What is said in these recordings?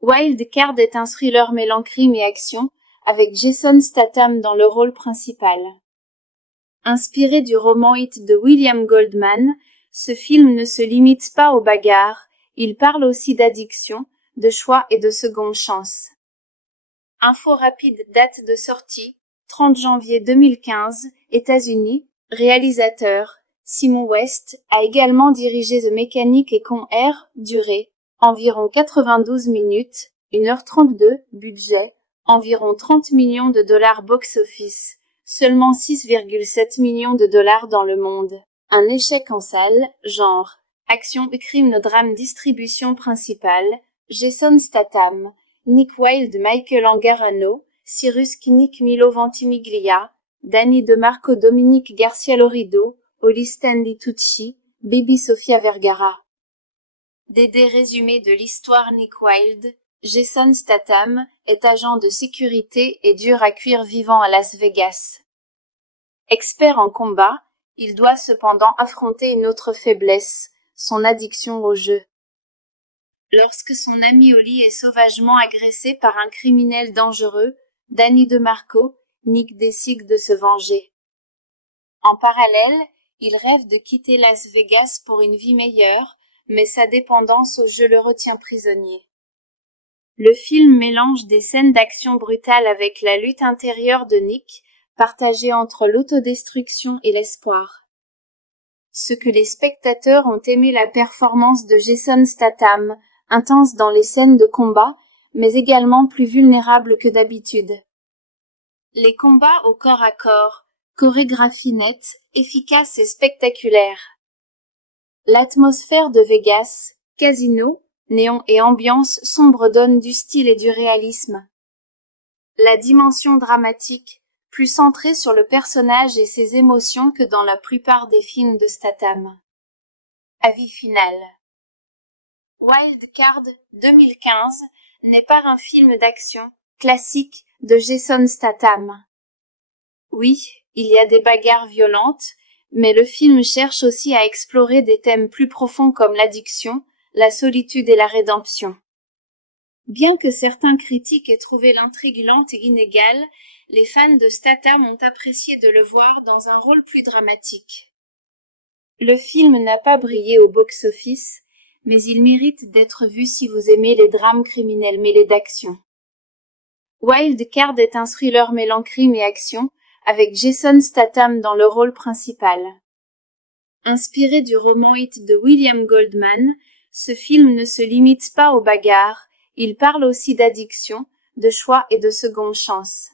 Wild Card est un thriller mêlant crime et action, avec Jason Statham dans le rôle principal. Inspiré du roman It de William Goldman, ce film ne se limite pas aux bagarres, il parle aussi d'addiction, de choix et de seconde chance. Info rapide, date de sortie, 30 janvier 2015, États-Unis, réalisateur, Simon West, a également dirigé The Mechanic et Con Air, durée, environ 92 minutes, 1h32, budget, environ 30 millions de dollars box-office, seulement 6,7 millions de dollars dans le monde. Un échec en salle, genre, action et crime drame distribution principale, Jason Statham, Nick Wilde Michael Angarano, Cyrus Kinnick Milo Ventimiglia, Danny DeMarco Dominique Garcia Lorido, Holly Stanley Tucci, Baby Sofia Vergara. DD résumé de l'histoire. Nick Wilde, Jason Statham, est agent de sécurité et dur à cuire vivant à Las Vegas. Expert en combat, il doit cependant affronter une autre faiblesse, son addiction au jeu. Lorsque son ami Holly est sauvagement agressé par un criminel dangereux, Danny DeMarco, Nick décide de se venger. En parallèle, il rêve de quitter Las Vegas pour une vie meilleure, mais sa dépendance au jeu le retient prisonnier. Le film mélange des scènes d'action brutales avec la lutte intérieure de Nick, partagée entre l'autodestruction et l'espoir. Ce que les spectateurs ont aimé la performance de Jason Statham, intense dans les scènes de combat, mais également plus vulnérable que d'habitude. Les combats au corps à corps, chorégraphie nette, efficace et spectaculaire. L'atmosphère de Vegas, casino, néon et ambiance sombre donne du style et du réalisme. La dimension dramatique, plus centrée sur le personnage et ses émotions que dans la plupart des films de Statham. Avis final. Wild Card 2015 n'est pas un film d'action classique de Jason Statham. Oui, il y a des bagarres violentes, mais le film cherche aussi à explorer des thèmes plus profonds comme l'addiction, la solitude et la rédemption. Bien que certains critiques aient trouvé l'intrigue lente et inégale, les fans de Statham ont apprécié de le voir dans un rôle plus dramatique. Le film n'a pas brillé au box-office, mais il mérite d'être vu si vous aimez les drames criminels mêlés d'action. Wild Card est un thriller mêlant crime et action, avec Jason Statham dans le rôle principal. Inspiré du roman It de William Goldman, ce film ne se limite pas aux bagarres, il parle aussi d'addiction, de choix et de seconde chance.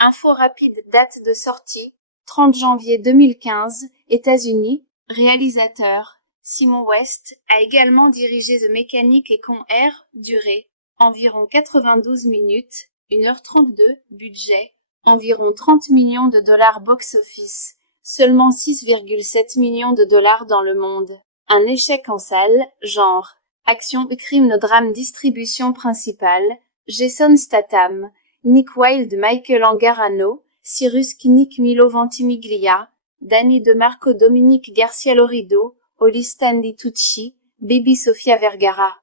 Info rapide, date de sortie, 30 janvier 2015, États-Unis, réalisateur, Simon West, a également dirigé The Mechanic et Con Air, durée, environ 92 minutes, 1h32, budget, environ 30 millions de dollars box-office, seulement 6,7 millions de dollars dans le monde. Un échec en salle, genre, action et crime drame distribution principale, Jason Statham, Nick Wilde Michael Angarano, Cyrus Kinnick Milo Ventimiglia, Danny DeMarco Dominique Garcia Lorido, Holly Stanley Tucci, Baby Sofia Vergara.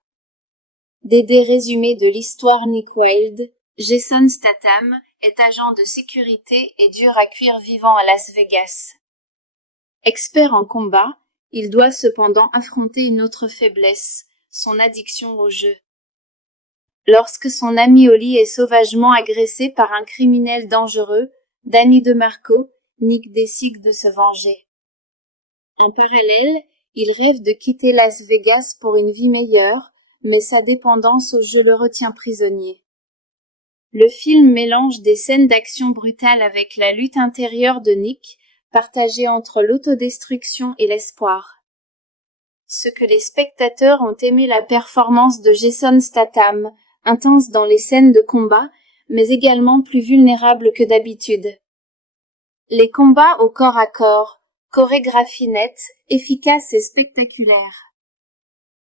DD résumé de l'histoire. Nick Wilde, Jason Statham, est agent de sécurité et dur à cuire vivant à Las Vegas. Expert en combat, il doit cependant affronter une autre faiblesse, son addiction au jeu. Lorsque son ami Holly est sauvagement agressé par un criminel dangereux, Danny DeMarco, Nick décide de se venger. En parallèle, il rêve de quitter Las Vegas pour une vie meilleure, mais sa dépendance au jeu le retient prisonnier. Le film mélange des scènes d'action brutales avec la lutte intérieure de Nick, partagée entre l'autodestruction et l'espoir. Ce que les spectateurs ont aimé la performance de Jason Statham, intense dans les scènes de combat, mais également plus vulnérable que d'habitude. Les combats au corps à corps, chorégraphie nette, efficace et spectaculaire.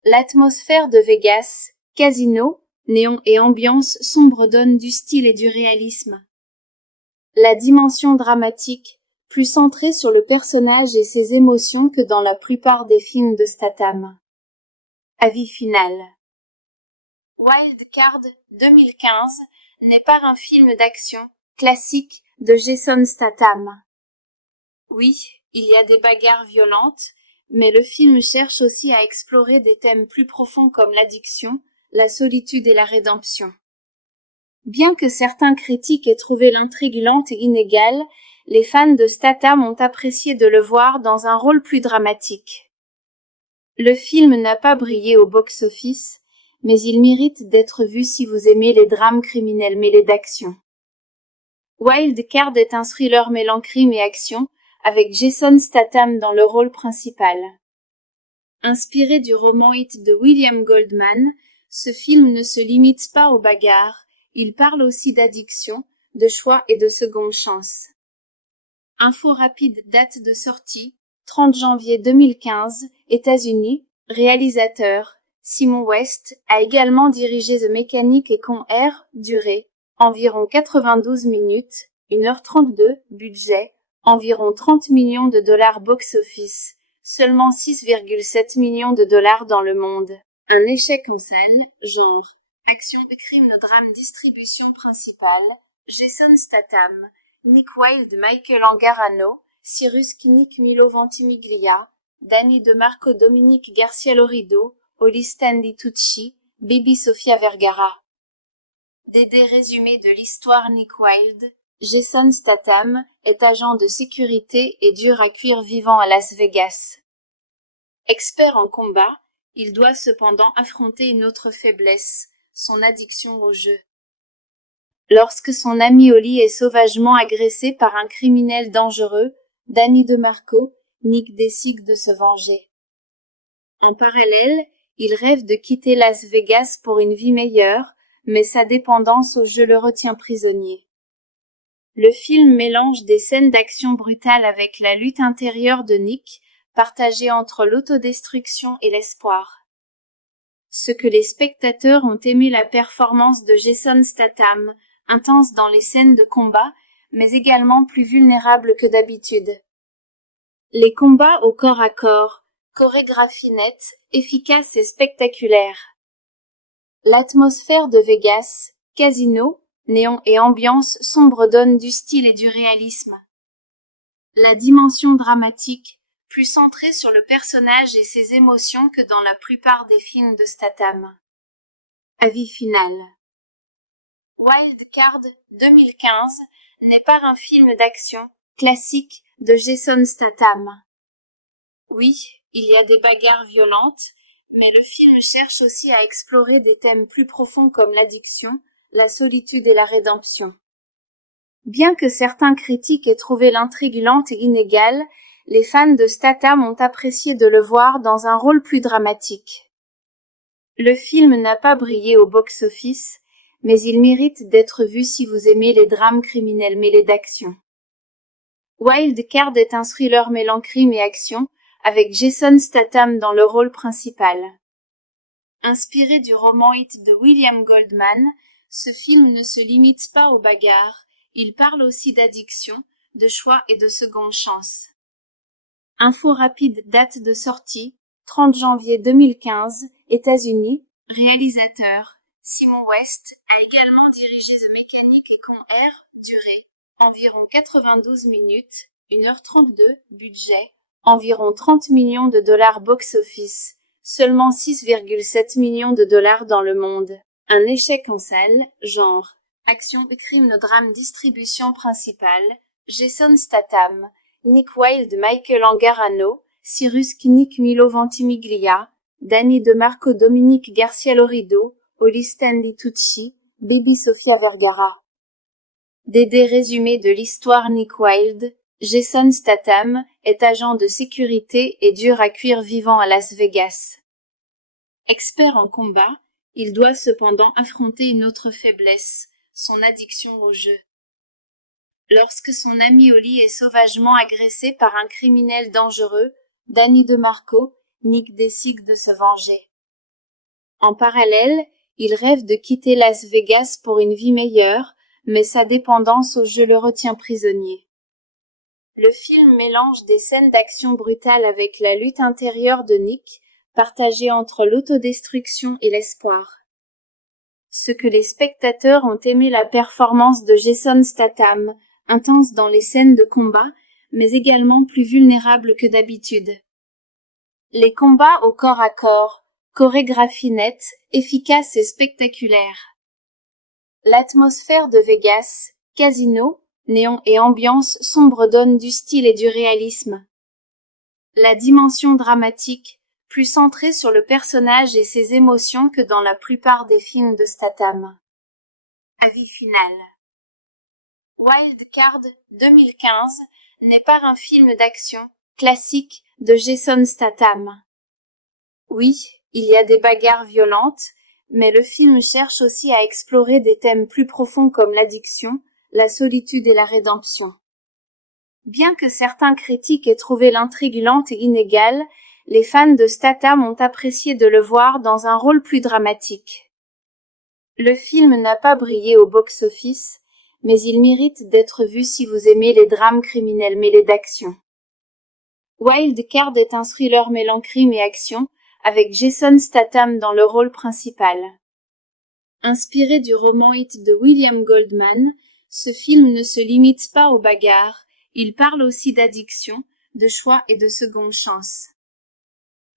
L'atmosphère de Vegas, casino, néon et ambiance sombre donne du style et du réalisme. La dimension dramatique, plus centrée sur le personnage et ses émotions que dans la plupart des films de Statham. Avis final. Wild Card 2015 n'est pas un film d'action classique de Jason Statham. Oui, il y a des bagarres violentes, mais le film cherche aussi à explorer des thèmes plus profonds comme l'addiction, la solitude et la rédemption. Bien que certains critiques aient trouvé l'intrigue lente et inégale, les fans de Statham ont apprécié de le voir dans un rôle plus dramatique. Le film n'a pas brillé au box-office, mais il mérite d'être vu si vous aimez les drames criminels mêlés d'action. Wild Card est un thriller mêlant crime et action, avec Jason Statham dans le rôle principal. Inspiré du roman It de William Goldman, ce film ne se limite pas aux bagarres, il parle aussi d'addiction, de choix et de seconde chance. Info rapide, date de sortie, 30 janvier 2015, États-Unis, réalisateur, Simon West, a également dirigé The Mechanic et Con Air, durée, environ 92 minutes, 1h32, budget, environ 30 millions de dollars box-office, seulement 6,7 millions de dollars dans le monde. Un échec en salle, genre, action, crime, drame, distribution principale, Jason Statham, Nick Wilde, Michael Angarano, Cyrus Kinnick, Milo Ventimiglia, Danny DeMarco, Dominique Garcia-Lorido, Oli Stanley Tucci, Baby Sofia Vergara. Des résumés de l'histoire. Nick Wilde, Jason Statham, est agent de sécurité et dur à cuire vivant à Las Vegas. Expert en combat, il doit cependant affronter une autre faiblesse, son addiction au jeu. Lorsque son ami Oli est sauvagement agressé par un criminel dangereux, Danny DeMarco, Nick décide de se venger. En parallèle, il rêve de quitter Las Vegas pour une vie meilleure, mais sa dépendance au jeu le retient prisonnier. Le film mélange des scènes d'action brutales avec la lutte intérieure de Nick, partagée entre l'autodestruction et l'espoir. Ce que les spectateurs ont aimé la performance de Jason Statham, intense dans les scènes de combat, mais également plus vulnérable que d'habitude. Les combats au corps à corps, chorégraphie nette, efficace et spectaculaire. L'atmosphère de Vegas, casino, néon et ambiance sombre donne du style et du réalisme. La dimension dramatique, plus centrée sur le personnage et ses émotions que dans la plupart des films de Statham. Avis final. Wild Card 2015 n'est pas un film d'action classique de Jason Statham. Oui, il y a des bagarres violentes, mais le film cherche aussi à explorer des thèmes plus profonds comme l'addiction, la solitude et la rédemption. Bien que certains critiques aient trouvé l'intrigue lente et inégale, les fans de Statham ont apprécié de le voir dans un rôle plus dramatique. Le film n'a pas brillé au box-office, mais il mérite d'être vu si vous aimez les drames criminels mêlés d'action. Wild Card est un thriller mêlant crime et action, avec Jason Statham dans le rôle principal. Inspiré du roman It de William Goldman, ce film ne se limite pas aux bagarres, il parle aussi d'addiction, de choix et de seconde chance. Info rapide, date de sortie, 30 janvier 2015, États-Unis, réalisateur, Simon West, a également dirigé The Mechanic et Con Air, durée, environ 92 minutes, 1h32, budget, environ 30 millions de dollars box-office, seulement 6,7 millions de dollars dans le monde. Un échec en salle, genre, action, crime, drame, distribution principale, Jason Statham, Nick Wilde, Michael Angarano, Cyrus Kinnick, Milo Ventimiglia, Danny DeMarco, Dominique Garcia-Lorido, Oli Stanley Tucci, Baby Sofia Vergara. Des résumés de l'histoire. Nick Wilde, Jason Statham, est agent de sécurité et dur à cuire vivant à Las Vegas. Expert en combat, il doit cependant affronter une autre faiblesse, son addiction au jeu. Lorsque son ami Oli est sauvagement agressé par un criminel dangereux, Danny DeMarco, Nick décide de se venger. En parallèle, il rêve de quitter Las Vegas pour une vie meilleure, mais sa dépendance au jeu le retient prisonnier. Le film mélange des scènes d'action brutales avec la lutte intérieure de Nick, partagée entre l'autodestruction et l'espoir. Ce que les spectateurs ont aimé la performance de Jason Statham, intense dans les scènes de combat, mais également plus vulnérable que d'habitude. Les combats au corps à corps, chorégraphie nette, efficace et spectaculaire. L'atmosphère de Vegas, casino, néon et ambiance sombre donnent du style et du réalisme. La dimension dramatique, plus centrée sur le personnage et ses émotions que dans la plupart des films de Statham. Avis final. Wild Card 2015 n'est pas un film d'action classique de Jason Statham. Oui, il y a des bagarres violentes, mais le film cherche aussi à explorer des thèmes plus profonds comme l'addiction, la solitude et la rédemption. Bien que certains critiques aient trouvé l'intrigue lente et inégale, les fans de Statham ont apprécié de le voir dans un rôle plus dramatique. Le film n'a pas brillé au box-office, mais il mérite d'être vu si vous aimez les drames criminels mêlés d'action. Wild Card est un thriller mêlant crime et action, avec Jason Statham dans le rôle principal. Inspiré du roman hit de William Goldman, ce film ne se limite pas aux bagarres, il parle aussi d'addiction, de choix et de seconde chance.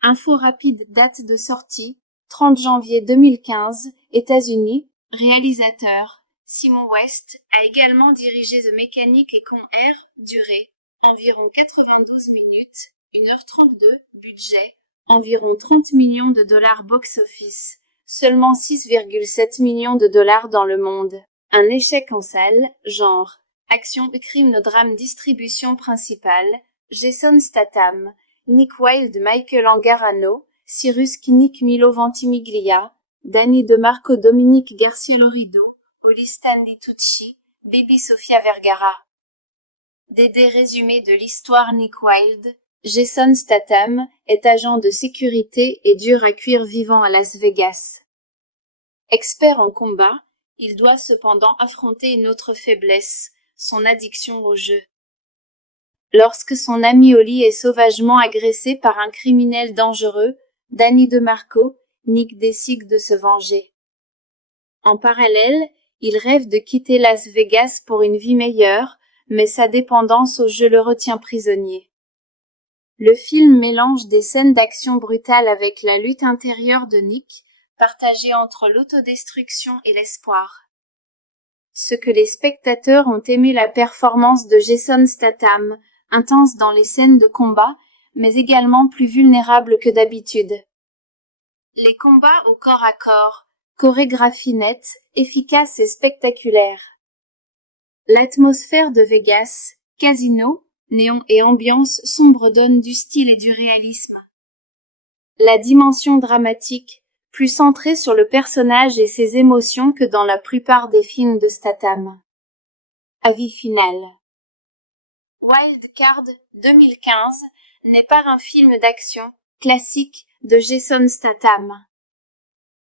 Info rapide, date de sortie, 30 janvier 2015, États-Unis, réalisateur, Simon West, a également dirigé The Mechanic et Con Air, durée, environ 92 minutes, 1h32, budget, environ 30 millions de dollars box-office, seulement 6,7 millions de dollars dans le monde. Un échec en salle, genre, action et crime drame distribution principale, Jason Statham, Nick Wilde Michael Angarano, Cyrus Kinnick Milo Ventimiglia, Danny DeMarco Dominique Garcia Lorido, Holly Stanley Tucci, Baby Sofia Vergara. Des résumés de l'histoire Nick Wilde, Jason Statham est agent de sécurité et dur à cuire vivant à Las Vegas. Expert en combat, il doit cependant affronter une autre faiblesse, son addiction au jeu. Lorsque son ami Holly est sauvagement agressé par un criminel dangereux, Danny DeMarco, Nick décide de se venger. En parallèle, il rêve de quitter Las Vegas pour une vie meilleure, mais sa dépendance au jeu le retient prisonnier. Le film mélange des scènes d'action brutales avec la lutte intérieure de Nick, partagée entre l'autodestruction et l'espoir. Ce que les spectateurs ont aimé la performance de Jason Statham, intense dans les scènes de combat, mais également plus vulnérable que d'habitude. Les combats au corps à corps, chorégraphie nette, efficace et spectaculaire. L'atmosphère de Vegas, casino, néon et ambiance sombre donnent du style et du réalisme. La dimension dramatique, plus centrée sur le personnage et ses émotions que dans la plupart des films de Statham. Avis final. Wild Card 2015 n'est pas un film d'action classique de Jason Statham.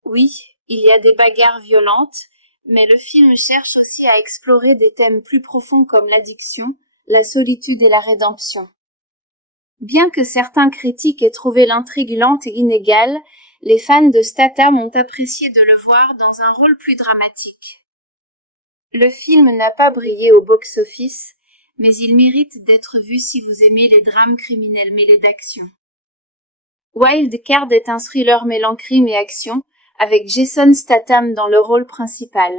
Oui, il y a des bagarres violentes, mais le film cherche aussi à explorer des thèmes plus profonds comme l'addiction, la solitude et la rédemption. Bien que certains critiques aient trouvé l'intrigue lente et inégale, les fans de Statham ont apprécié de le voir dans un rôle plus dramatique. Le film n'a pas brillé au box-office, mais il mérite d'être vu si vous aimez les drames criminels mêlés d'action. Wild Card est un thriller mêlant crime et action, avec Jason Statham dans le rôle principal.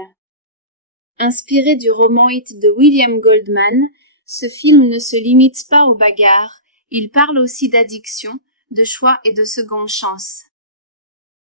Inspiré du roman hit de William Goldman, ce film ne se limite pas aux bagarres, il parle aussi d'addiction, de choix et de seconde chance.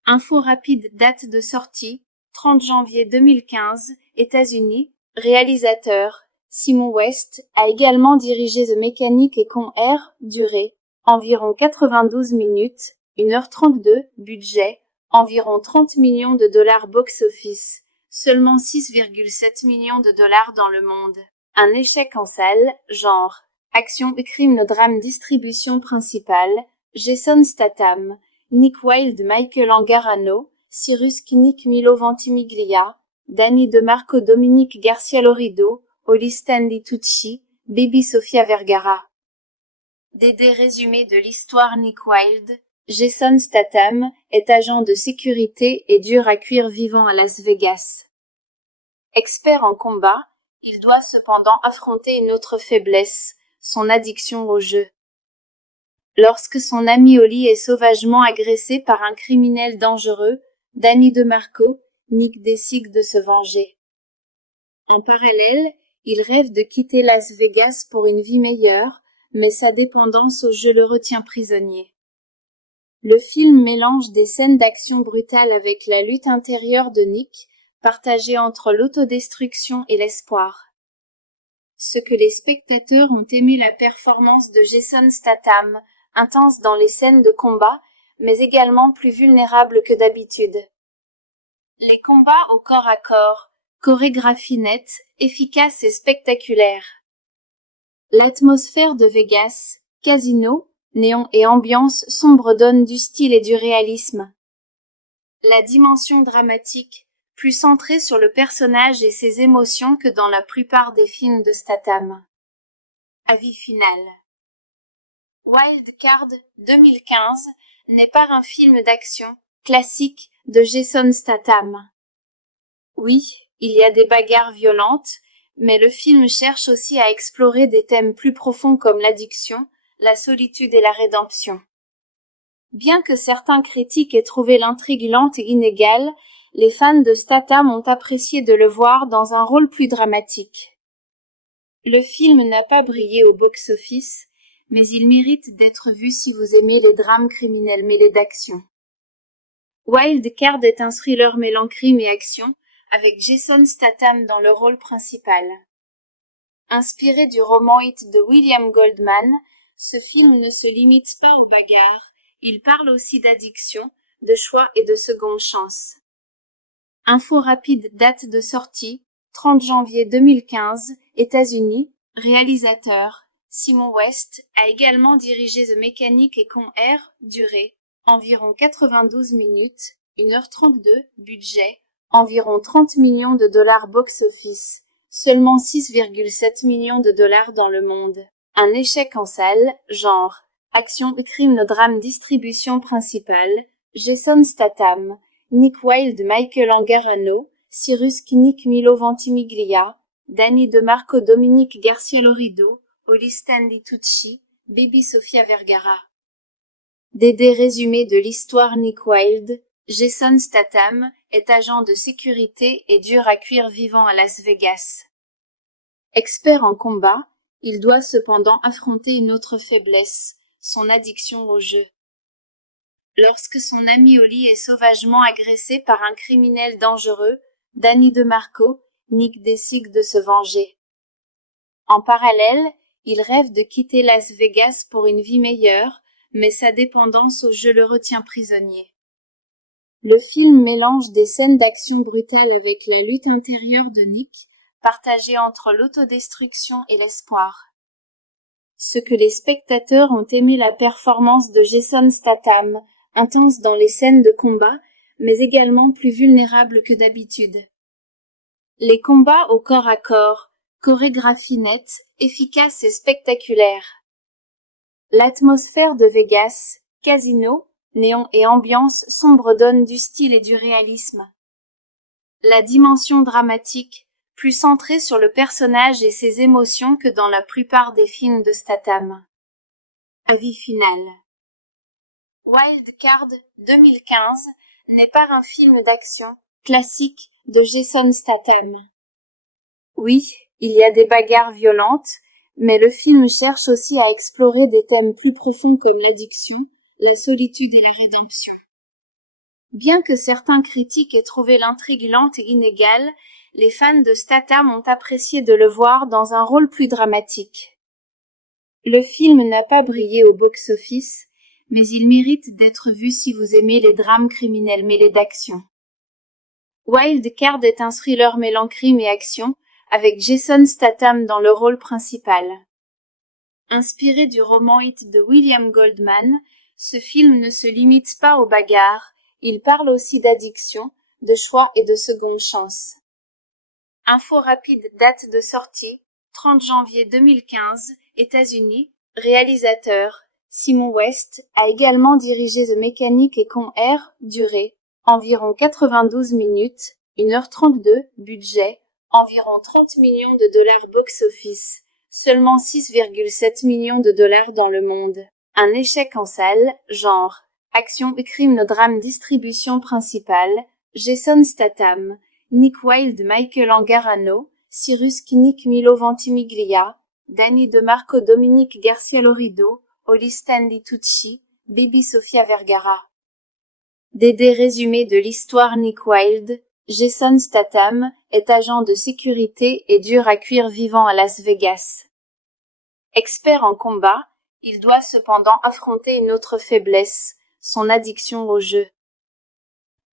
Info rapide, date de sortie, 30 janvier 2015, États-Unis, réalisateur, Simon West, a également dirigé The Mechanic et Con Air, durée, environ 92 minutes, 1h32, budget, environ 30 millions de dollars box-office, seulement 6,7 millions de dollars dans le monde. Un échec en salle, genre, action et crime drame distribution principale, Jason Statham, Nick Wilde Michael Angarano, Cyrus Kinnick Milo Ventimiglia, Danny DeMarco Dominique Garcia Lorido, Holly Stanley Tucci, Baby Sofia Vergara. Des résumés de l'histoire Nick Wilde, Jason Statham est agent de sécurité et dur à cuire vivant à Las Vegas. Expert en combat, il doit cependant affronter une autre faiblesse, son addiction au jeu. Lorsque son ami Oli est sauvagement agressé par un criminel dangereux, Danny DeMarco, Nick décide de se venger. En parallèle, il rêve de quitter Las Vegas pour une vie meilleure, mais sa dépendance au jeu le retient prisonnier. Le film mélange des scènes d'action brutales avec la lutte intérieure de Nick, partagée entre l'autodestruction et l'espoir. Ce que les spectateurs ont aimé la performance de Jason Statham, intense dans les scènes de combat, mais également plus vulnérable que d'habitude. Les combats au corps à corps, chorégraphie nette, efficace et spectaculaire. L'atmosphère de Vegas, casino, néon et ambiance sombre donne du style et du réalisme. La dimension dramatique, plus centrée sur le personnage et ses émotions que dans la plupart des films de Statham. Avis final. Wild Card 2015 n'est pas un film d'action classique de Jason Statham. Oui, il y a des bagarres violentes, mais le film cherche aussi à explorer des thèmes plus profonds comme l'addiction, la solitude et la rédemption. Bien que certains critiques aient trouvé l'intrigue lente et inégale, les fans de Statham ont apprécié de le voir dans un rôle plus dramatique. Le film n'a pas brillé au box-office, mais il mérite d'être vu si vous aimez les drames criminels mêlés d'action. Wild Card est un thriller mêlant crime et action, avec Jason Statham dans le rôle principal. Inspiré du roman It de William Goldman, ce film ne se limite pas aux bagarres, il parle aussi d'addiction, de choix et de seconde chance. Info rapide, date de sortie, 30 janvier 2015, États-Unis, réalisateur, Simon West, a également dirigé The Mechanic et Con Air, durée, environ 92 minutes, 1h32, budget, environ 30 millions de dollars box-office, seulement 6,7 millions de dollars dans le monde. Un échec en salle, genre, action, crime, drame, distribution principale, Jason Statham, Nick Wilde, Michael Angarano, Cyrus Kinnick, Milo Ventimiglia, Danny DeMarco, Dominique Garcia-Lorido, Oli Stanley Tucci, Baby Sofia Vergara. Des résumés de l'histoire. Nick Wilde, Jason Statham, est agent de sécurité et dur à cuire vivant à Las Vegas. Expert en combat, il doit cependant affronter une autre faiblesse, son addiction au jeu. Lorsque son ami Oli est sauvagement agressé par un criminel dangereux, Danny DeMarco, Nick décide de se venger. En parallèle, il rêve de quitter Las Vegas pour une vie meilleure, mais sa dépendance au jeu le retient prisonnier. Le film mélange des scènes d'action brutales avec la lutte intérieure de Nick, partagée entre l'autodestruction et l'espoir. Ce que les spectateurs ont aimé la performance de Jason Statham, intense dans les scènes de combat, mais également plus vulnérable que d'habitude. Les combats au corps à corps, chorégraphie nette, efficace et spectaculaire. L'atmosphère de Vegas, casino, néon et ambiance sombre donne du style et du réalisme. La dimension dramatique, plus centrée sur le personnage et ses émotions que dans la plupart des films de Statham. Avis final. Wild Card 2015 n'est pas un film d'action classique de Jason Statham. Oui, il y a des bagarres violentes, mais le film cherche aussi à explorer des thèmes plus profonds comme l'addiction, la solitude et la rédemption. Bien que certains critiques aient trouvé l'intrigue lente et inégale, les fans de Statham ont apprécié de le voir dans un rôle plus dramatique. Le film n'a pas brillé au box-office, mais il mérite d'être vu si vous aimez les drames criminels mêlés d'action. Wild Card est un thriller mêlant crime et action, avec Jason Statham dans le rôle principal. Inspiré du roman It de William Goldman, ce film ne se limite pas aux bagarres, il parle aussi d'addiction, de choix et de seconde chance. Info rapide, date de sortie, 30 janvier 2015, États-Unis, réalisateur, Simon West a également dirigé The Mechanic et Con Air, durée, environ 92 minutes, 1h32, budget, environ 30 millions de dollars box-office, seulement 6,7 millions de dollars dans le monde. Un échec en salle, genre, action et crime drame distribution principale, Jason Statham, Nick Wilde Michael Angarano, Cyrus Kinnick Milo Ventimiglia, Danny DeMarco Dominique Garcia Lorido, Holly Stanley Tucci, Baby Sofia Vergara. Des résumés de l'histoire. Nick Wilde, Jason Statham, est agent de sécurité et dur à cuire vivant à Las Vegas. Expert en combat, il doit cependant affronter une autre faiblesse, son addiction au jeu.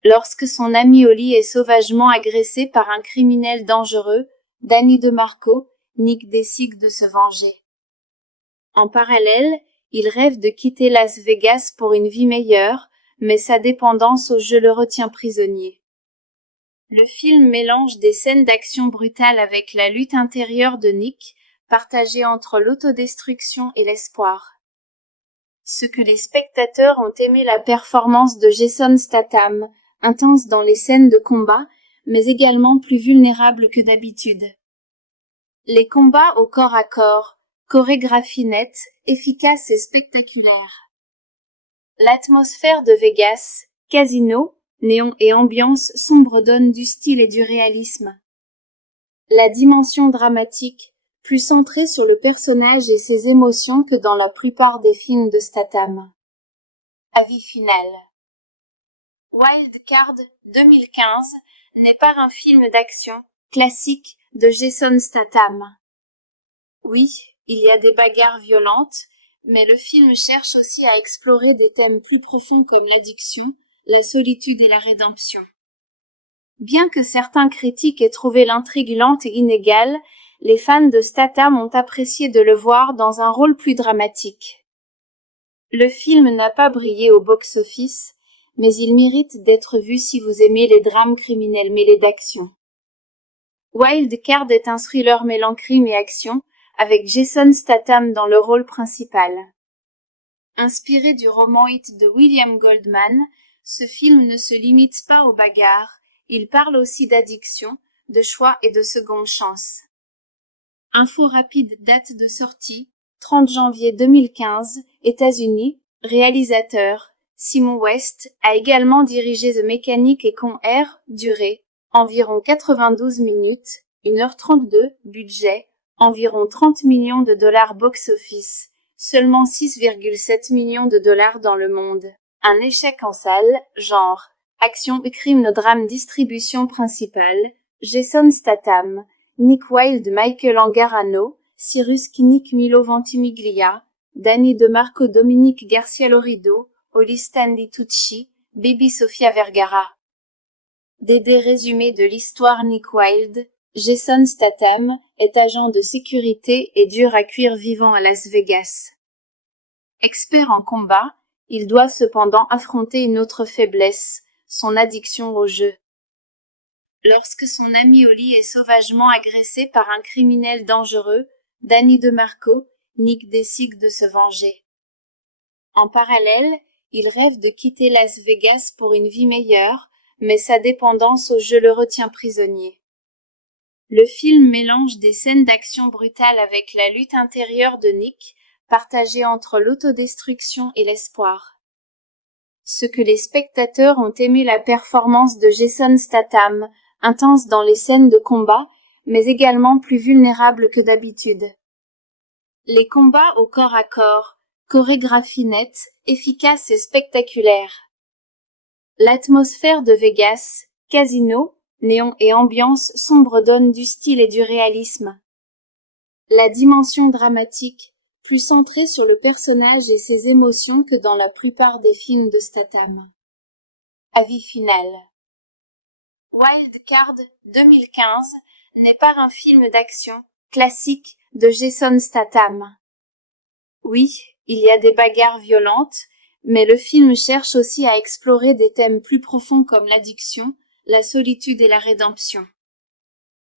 Lorsque son ami Holly est sauvagement agressé par un criminel dangereux, Danny DeMarco, Nick décide de se venger. En parallèle, il rêve de quitter Las Vegas pour une vie meilleure, mais sa dépendance au jeu le retient prisonnier. Le film mélange des scènes d'action brutales avec la lutte intérieure de Nick, partagée entre l'autodestruction et l'espoir. Ce que les spectateurs ont aimé la performance de Jason Statham, intense dans les scènes de combat, mais également plus vulnérable que d'habitude. Les combats au corps à corps, chorégraphie nette, efficace et spectaculaire. L'atmosphère de Vegas, casino, néon et ambiance sombre donne du style et du réalisme. La dimension dramatique, plus centrée sur le personnage et ses émotions que dans la plupart des films de Statham. Avis final. Wild Card 2015 n'est pas un film d'action classique de Jason Statham. Oui, il y a des bagarres violentes, mais le film cherche aussi à explorer des thèmes plus profonds comme l'addiction, la solitude et la rédemption. Bien que certains critiques aient trouvé l'intrigue lente et inégale, les fans de Statham ont apprécié de le voir dans un rôle plus dramatique. Le film n'a pas brillé au box-office, mais il mérite d'être vu si vous aimez les drames criminels mêlés d'action. Wild Card est un thriller mêlant crime et action, avec Jason Statham dans le rôle principal. Inspiré du roman It de William Goldman, ce film ne se limite pas aux bagarres, il parle aussi d'addiction, de choix et de seconde chance. Info rapide. Date de sortie, 30 janvier 2015, États-Unis. Réalisateur, Simon West, a également dirigé The Mechanic et Con Air, durée, environ 92 minutes, 1h32, budget, environ 30 millions de dollars box-office, seulement 6,7 millions de dollars dans le monde. Un échec en salle, genre, action et crime drame distribution principale, Jason Statham, Nick Wilde Michael Angarano, Cyrus Kinnick Milo Ventimiglia, Danny DeMarco Dominique Garcia Lorido, Holly Stanley Tucci, Baby Sofia Vergara. Des résumés de l'histoire. Nick Wilde, Jason Statham, est agent de sécurité et dur à cuire vivant à Las Vegas. Expert en combat, il doit cependant affronter une autre faiblesse, son addiction au jeu. Lorsque son ami Holly est sauvagement agressé par un criminel dangereux, Danny DeMarco, Nick décide de se venger. En parallèle, il rêve de quitter Las Vegas pour une vie meilleure, mais sa dépendance au jeu le retient prisonnier. Le film mélange des scènes d'action brutales avec la lutte intérieure de Nick, partagée entre l'autodestruction et l'espoir. Ce que les spectateurs ont aimé la performance de Jason Statham, intense dans les scènes de combat, mais également plus vulnérable que d'habitude. Les combats au corps à corps, chorégraphie nette, efficace et spectaculaire. L'atmosphère de Vegas, casino, néon et ambiance sombre donne du style et du réalisme. La dimension dramatique, plus centrée sur le personnage et ses émotions que dans la plupart des films de Statham. Avis final. Wild Card 2015 n'est pas un film d'action classique de Jason Statham. Oui, il y a des bagarres violentes, mais le film cherche aussi à explorer des thèmes plus profonds comme l'addiction, la solitude et la rédemption.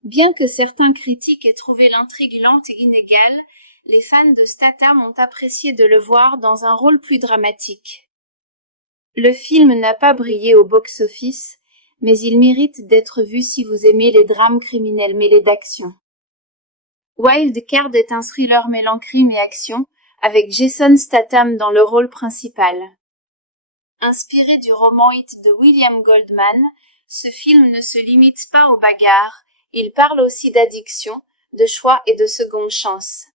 Bien que certains critiques aient trouvé l'intrigue lente et inégale, les fans de Statham ont apprécié de le voir dans un rôle plus dramatique. Le film n'a pas brillé au box-office, mais il mérite d'être vu si vous aimez les drames criminels mêlés d'action. Wild Card est un thriller mêlant crime et action, avec Jason Statham dans le rôle principal. Inspiré du roman It de William Goldman, ce film ne se limite pas aux bagarres, il parle aussi d'addiction, de choix et de seconde chance.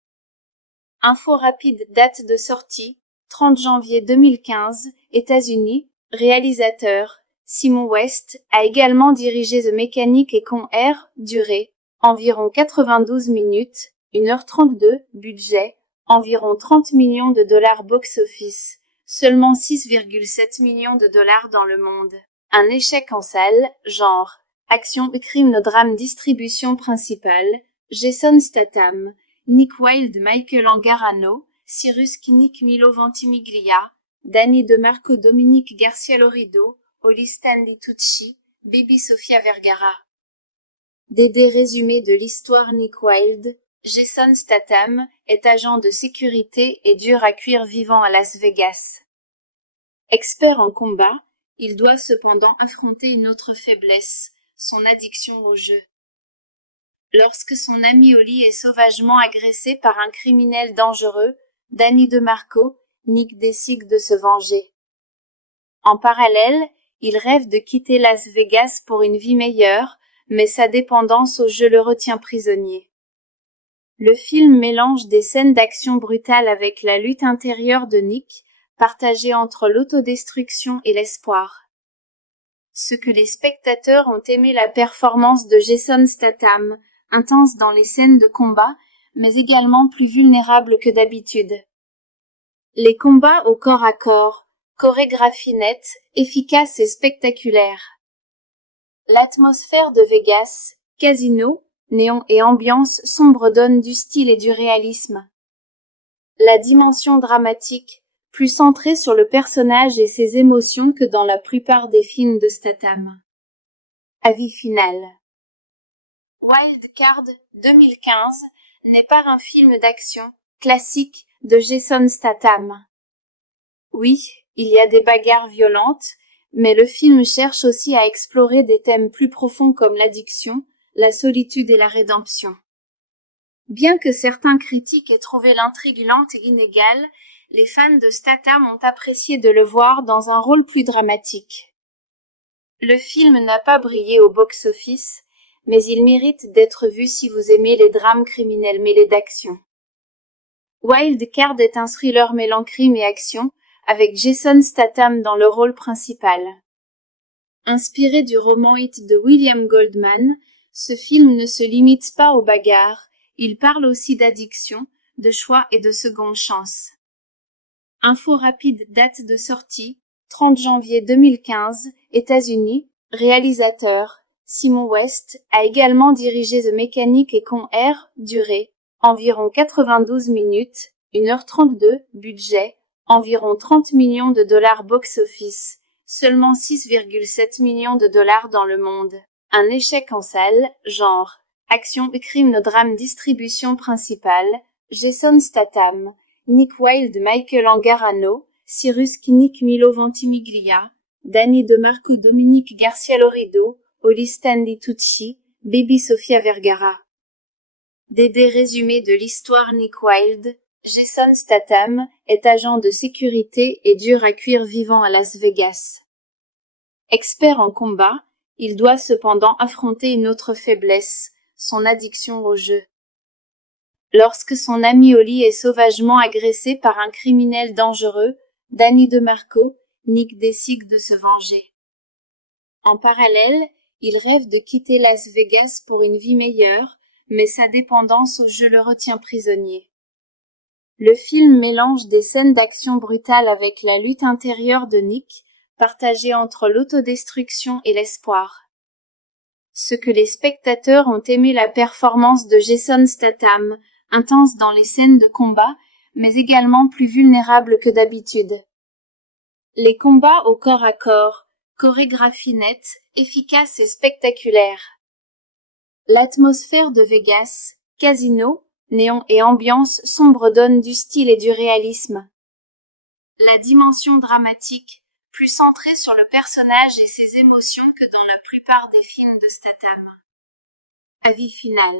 Info rapide, date de sortie, 30 janvier 2015, États-Unis, réalisateur, Simon West, a également dirigé The Mechanic et Con Air, durée, environ 92 minutes, 1h32, budget, environ 30 millions de dollars box-office, seulement 6,7 millions de dollars dans le monde. Un échec en salle, genre, action et crime no drame distribution principale, Jason Statham, Nick Wilde Michael Angarano, Cyrus Kinnick Milo Ventimiglia, Danny DeMarco Dominique Garcia Lorido, Holly Stanley Tucci, Baby Sofia Vergara. Des résumés de l'histoire. Nick Wilde, Jason Statham, est agent de sécurité et dur à cuire vivant à Las Vegas. Expert en combat, il doit cependant affronter une autre faiblesse, son addiction au jeu. Lorsque son ami Holly est sauvagement agressé par un criminel dangereux, Danny DeMarco, Nick décide de se venger. En parallèle, il rêve de quitter Las Vegas pour une vie meilleure, mais sa dépendance au jeu le retient prisonnier. Le film mélange des scènes d'action brutales avec la lutte intérieure de Nick, partagée entre l'autodestruction et l'espoir. Ce que les spectateurs ont aimé la performance de Jason Statham, intense dans les scènes de combat, mais également plus vulnérable que d'habitude. Les combats au corps à corps, chorégraphie nette, efficace et spectaculaire. L'atmosphère de Vegas, casino, néon et ambiance sombre donne du style et du réalisme. La dimension dramatique, plus centrée sur le personnage et ses émotions que dans la plupart des films de Statham. Avis final. Wild Card 2015 n'est pas un film d'action classique de Jason Statham. Oui, il y a des bagarres violentes, mais le film cherche aussi à explorer des thèmes plus profonds comme l'addiction, la solitude et la rédemption. Bien que certains critiques aient trouvé l'intrigue lente et inégale, les fans de Statham ont apprécié de le voir dans un rôle plus dramatique. Le film n'a pas brillé au box-office, mais il mérite d'être vu si vous aimez les drames criminels mêlés d'action. Wild Card est un thriller mêlant crime et action, avec Jason Statham dans le rôle principal. Inspiré du roman It de William Goldman, ce film ne se limite pas aux bagarres, il parle aussi d'addiction, de choix et de seconde chance. Info rapide, date de sortie, 30 janvier 2015, États-Unis, réalisateur, Simon West, a également dirigé The Mechanic et Con Air, durée, environ 92 minutes, 1h32, budget, environ 30 millions de dollars box-office, seulement 6,7 millions de dollars dans le monde. Un échec en salle, genre, action et crime no drame distribution principale, Jason Statham, Nick Wilde Michael Angarano, Cyrus Kinnick Milo Ventimiglia, Danny DeMarco Dominique Garcia Lorido, Holly Stanley Tucci, Baby Sofia Vergara. Des résumés de l'histoire. Nick Wilde, Jason Statham, est agent de sécurité et dur à cuire vivant à Las Vegas. Expert en combat, il doit cependant affronter une autre faiblesse, son addiction au jeu. Lorsque son ami Holly est sauvagement agressé par un criminel dangereux, Danny DeMarco, Nick décide de se venger. En parallèle, il rêve de quitter Las Vegas pour une vie meilleure, mais sa dépendance au jeu le retient prisonnier. Le film mélange des scènes d'action brutales avec la lutte intérieure de Nick, partagée entre l'autodestruction et l'espoir. Ce que les spectateurs ont aimé la performance de Jason Statham, intense dans les scènes de combat, mais également plus vulnérable que d'habitude. Les combats au corps à corps, chorégraphie nette, efficace et spectaculaire. L'atmosphère de Vegas, casino, néon et ambiance sombre donnent du style et du réalisme. La dimension dramatique, plus centrée sur le personnage et ses émotions que dans la plupart des films de Statham. Avis final.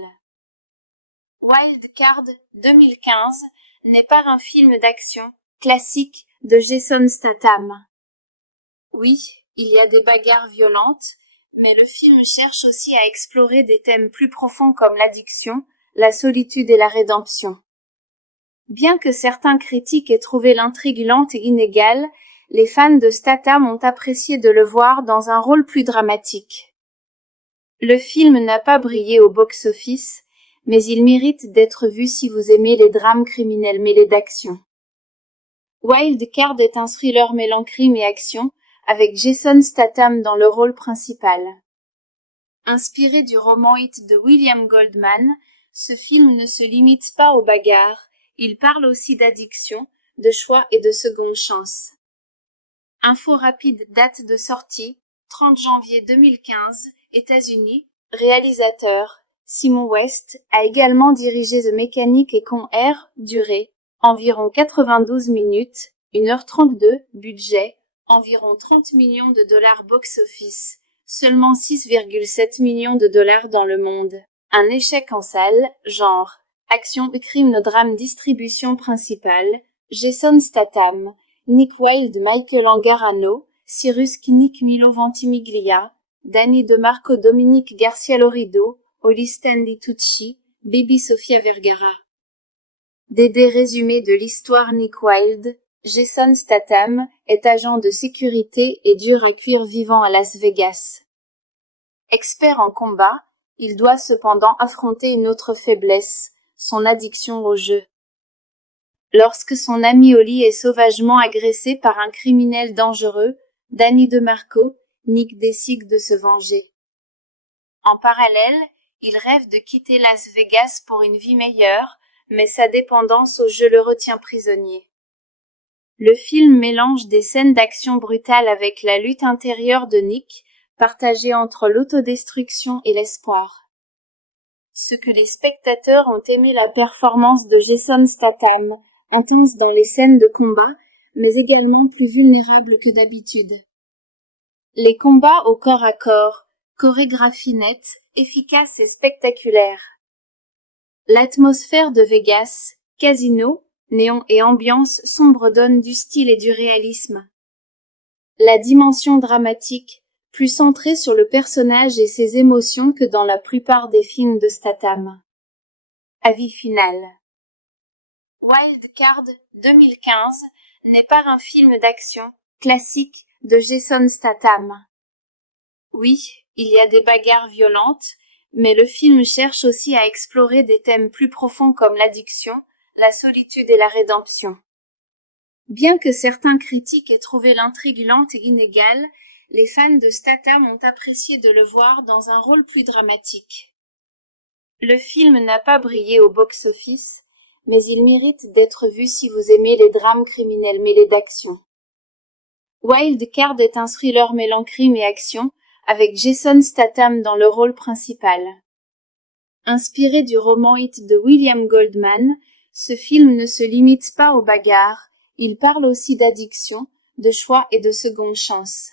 Wild Card 2015 n'est pas un film d'action classique de Jason Statham. Oui, il y a des bagarres violentes, mais le film cherche aussi à explorer des thèmes plus profonds comme l'addiction, la solitude et la rédemption. Bien que certains critiques aient trouvé l'intrigue lente et inégale, les fans de Statham ont apprécié de le voir dans un rôle plus dramatique. Le film n'a pas brillé au box-office, mais il mérite d'être vu si vous aimez les drames criminels mêlés d'action. Wild Card est un thriller mêlant crime et action, avec Jason Statham dans le rôle principal. Inspiré du roman It de William Goldman, ce film ne se limite pas aux bagarres, il parle aussi d'addiction, de choix et de seconde chance. Info rapide, date de sortie, 30 janvier 2015, États-Unis. Réalisateur, Simon West, a également dirigé The Mechanic et Con Air, durée, environ 92 minutes, 1h32, budget, environ 30 millions de dollars box-office, seulement 6,7 millions de dollars dans le monde. Un échec en salle, genre, action et crime drame distribution principale, Jason Statham, Nick Wilde Michael Angarano, Cyrus Kinnick Milo Ventimiglia, Danny DeMarco Dominique Garcia Lorido, Holly Stanley Tucci, Baby Sofia Vergara. Des résumés de l'histoire. Nick Wilde, Jason Statham, est agent de sécurité et dur à cuire vivant à Las Vegas. Expert en combat, il doit cependant affronter une autre faiblesse, son addiction au jeu. Lorsque son ami Holly est sauvagement agressé par un criminel dangereux, Danny DeMarco, Nick décide de se venger. En parallèle, il rêve de quitter Las Vegas pour une vie meilleure, mais sa dépendance au jeu le retient prisonnier. Le film mélange des scènes d'action brutales avec la lutte intérieure de Nick, partagée entre l'autodestruction et l'espoir. Ce que les spectateurs ont aimé la performance de Jason Statham, intense dans les scènes de combat, mais également plus vulnérable que d'habitude. Les combats au corps à corps, chorégraphie nette, efficace et spectaculaire. L'atmosphère de Vegas, casino, néon et ambiance sombre donnent du style et du réalisme. La dimension dramatique, plus centrée sur le personnage et ses émotions que dans la plupart des films de Statham. Avis final. Wild Card 2015 n'est pas un film d'action classique de Jason Statham. Oui, il y a des bagarres violentes, mais le film cherche aussi à explorer des thèmes plus profonds comme l'addiction, la solitude et la rédemption. Bien que certains critiques aient trouvé l'intrigue lente et inégale, les fans de Statham ont apprécié de le voir dans un rôle plus dramatique. Le film n'a pas brillé au box-office, mais il mérite d'être vu si vous aimez les drames criminels mêlés d'action. Wild Card est un thriller mêlant crime et action, avec Jason Statham dans le rôle principal. Inspiré du roman It de William Goldman, ce film ne se limite pas aux bagarres, il parle aussi d'addiction, de choix et de seconde chance.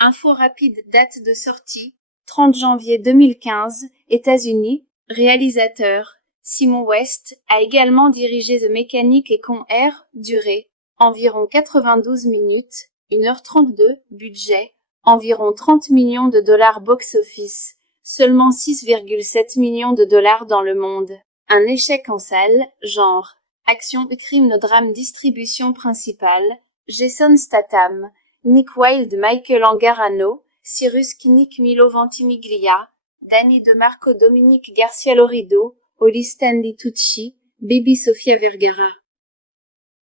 Info rapide, date de sortie, 30 janvier 2015, États-Unis. Réalisateur, Simon West, a également dirigé The Mechanic et Con Air, durée, environ 92 minutes, 1h32, budget, environ 30 millions de dollars box-office, seulement 6,7 millions de dollars dans le monde. Un échec en salle, genre, action et crime drame distribution principale, Jason Statham, Nick Wilde Michael Angarano, Cyrus Kinnick Milo Ventimiglia, Danny DeMarco Dominique Garcia Lorido, Holly Stanley Tucci, Baby Sofia Vergara.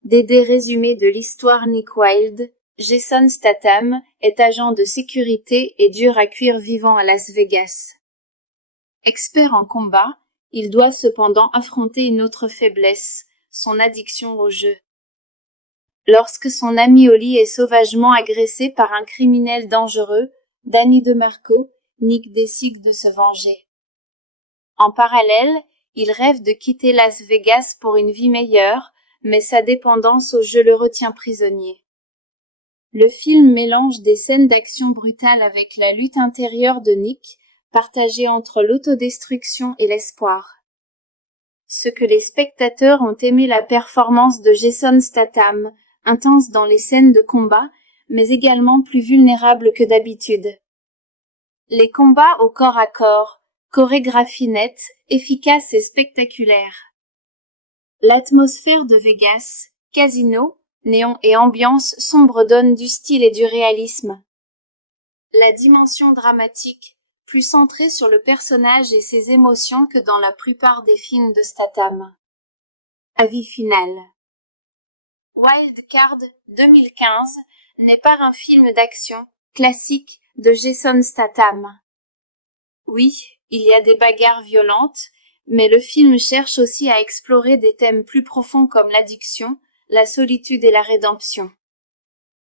Des résumés de l'histoire. Nick Wilde, Jason Statham, est agent de sécurité et dur à cuire vivant à Las Vegas. Expert en combat, il doit cependant affronter une autre faiblesse, son addiction au jeu. Lorsque son ami Holly est sauvagement agressé par un criminel dangereux, Danny DeMarco, Nick décide de se venger. En parallèle, il rêve de quitter Las Vegas pour une vie meilleure, mais sa dépendance au jeu le retient prisonnier. Le film mélange des scènes d'action brutales avec la lutte intérieure de Nick, partagée entre l'autodestruction et l'espoir. Ce que les spectateurs ont aimé la performance de Jason Statham, intense dans les scènes de combat, mais également plus vulnérable que d'habitude. Les combats au corps à corps, chorégraphie nette, efficace et spectaculaire. L'atmosphère de Vegas, casino, néon et ambiance sombre donne du style et du réalisme. La dimension dramatique, plus centrée sur le personnage et ses émotions que dans la plupart des films de Statham. Avis final. Wild Card 2015 n'est pas un film d'action classique de Jason Statham. Oui, il y a des bagarres violentes, mais le film cherche aussi à explorer des thèmes plus profonds comme l'addiction, la solitude et la rédemption.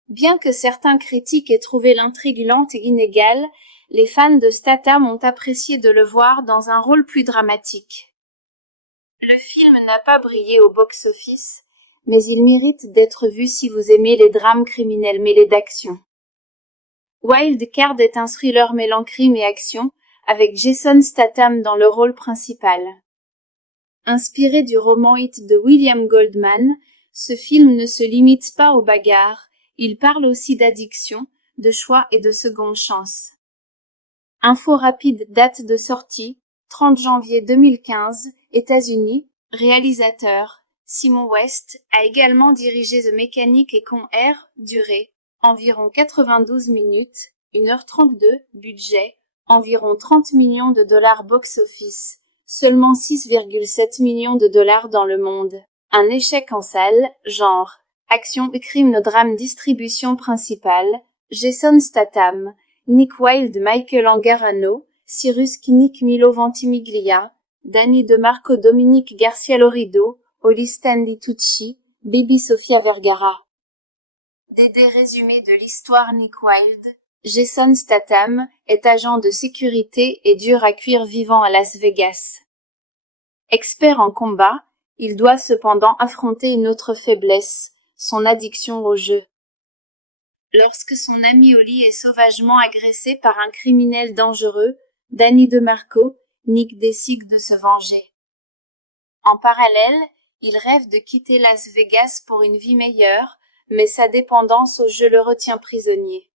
Bien que certains critiques aient trouvé l'intrigue lente et inégale, les fans de Statham ont apprécié de le voir dans un rôle plus dramatique. Le film n'a pas brillé au box-office, mais il mérite d'être vu si vous aimez les drames criminels mêlés d'action. Wild Card est un thriller mêlant crime et action, avec Jason Statham dans le rôle principal. Inspiré du roman It de William Goldman, ce film ne se limite pas aux bagarres, il parle aussi d'addiction, de choix et de seconde chance. Info rapide, date de sortie, 30 janvier 2015, États-Unis, réalisateur, Simon West, a également dirigé The Mechanic et Con Air, durée, environ 92 minutes, 1h32, budget, environ 30 millions de dollars box-office, seulement 6,7 millions de dollars dans le monde. Un échec en salle, genre, action et crime drame distribution principale, Jason Statham, Nick Wilde Michael Angarano, Cyrus Kinnick Milo Ventimiglia, Danny DeMarco Dominique Garcia Lorido, Holly Stanley Tucci, Baby Sofia Vergara. Des résumés de l'histoire Nick Wilde, Jason Statham est agent de sécurité et dur à cuire vivant à Las Vegas. Expert en combat, il doit cependant affronter une autre faiblesse, son addiction au jeu. Lorsque son ami Holly est sauvagement agressé par un criminel dangereux, Danny DeMarco, Nick décide de se venger. En parallèle, il rêve de quitter Las Vegas pour une vie meilleure, mais sa dépendance au jeu le retient prisonnier.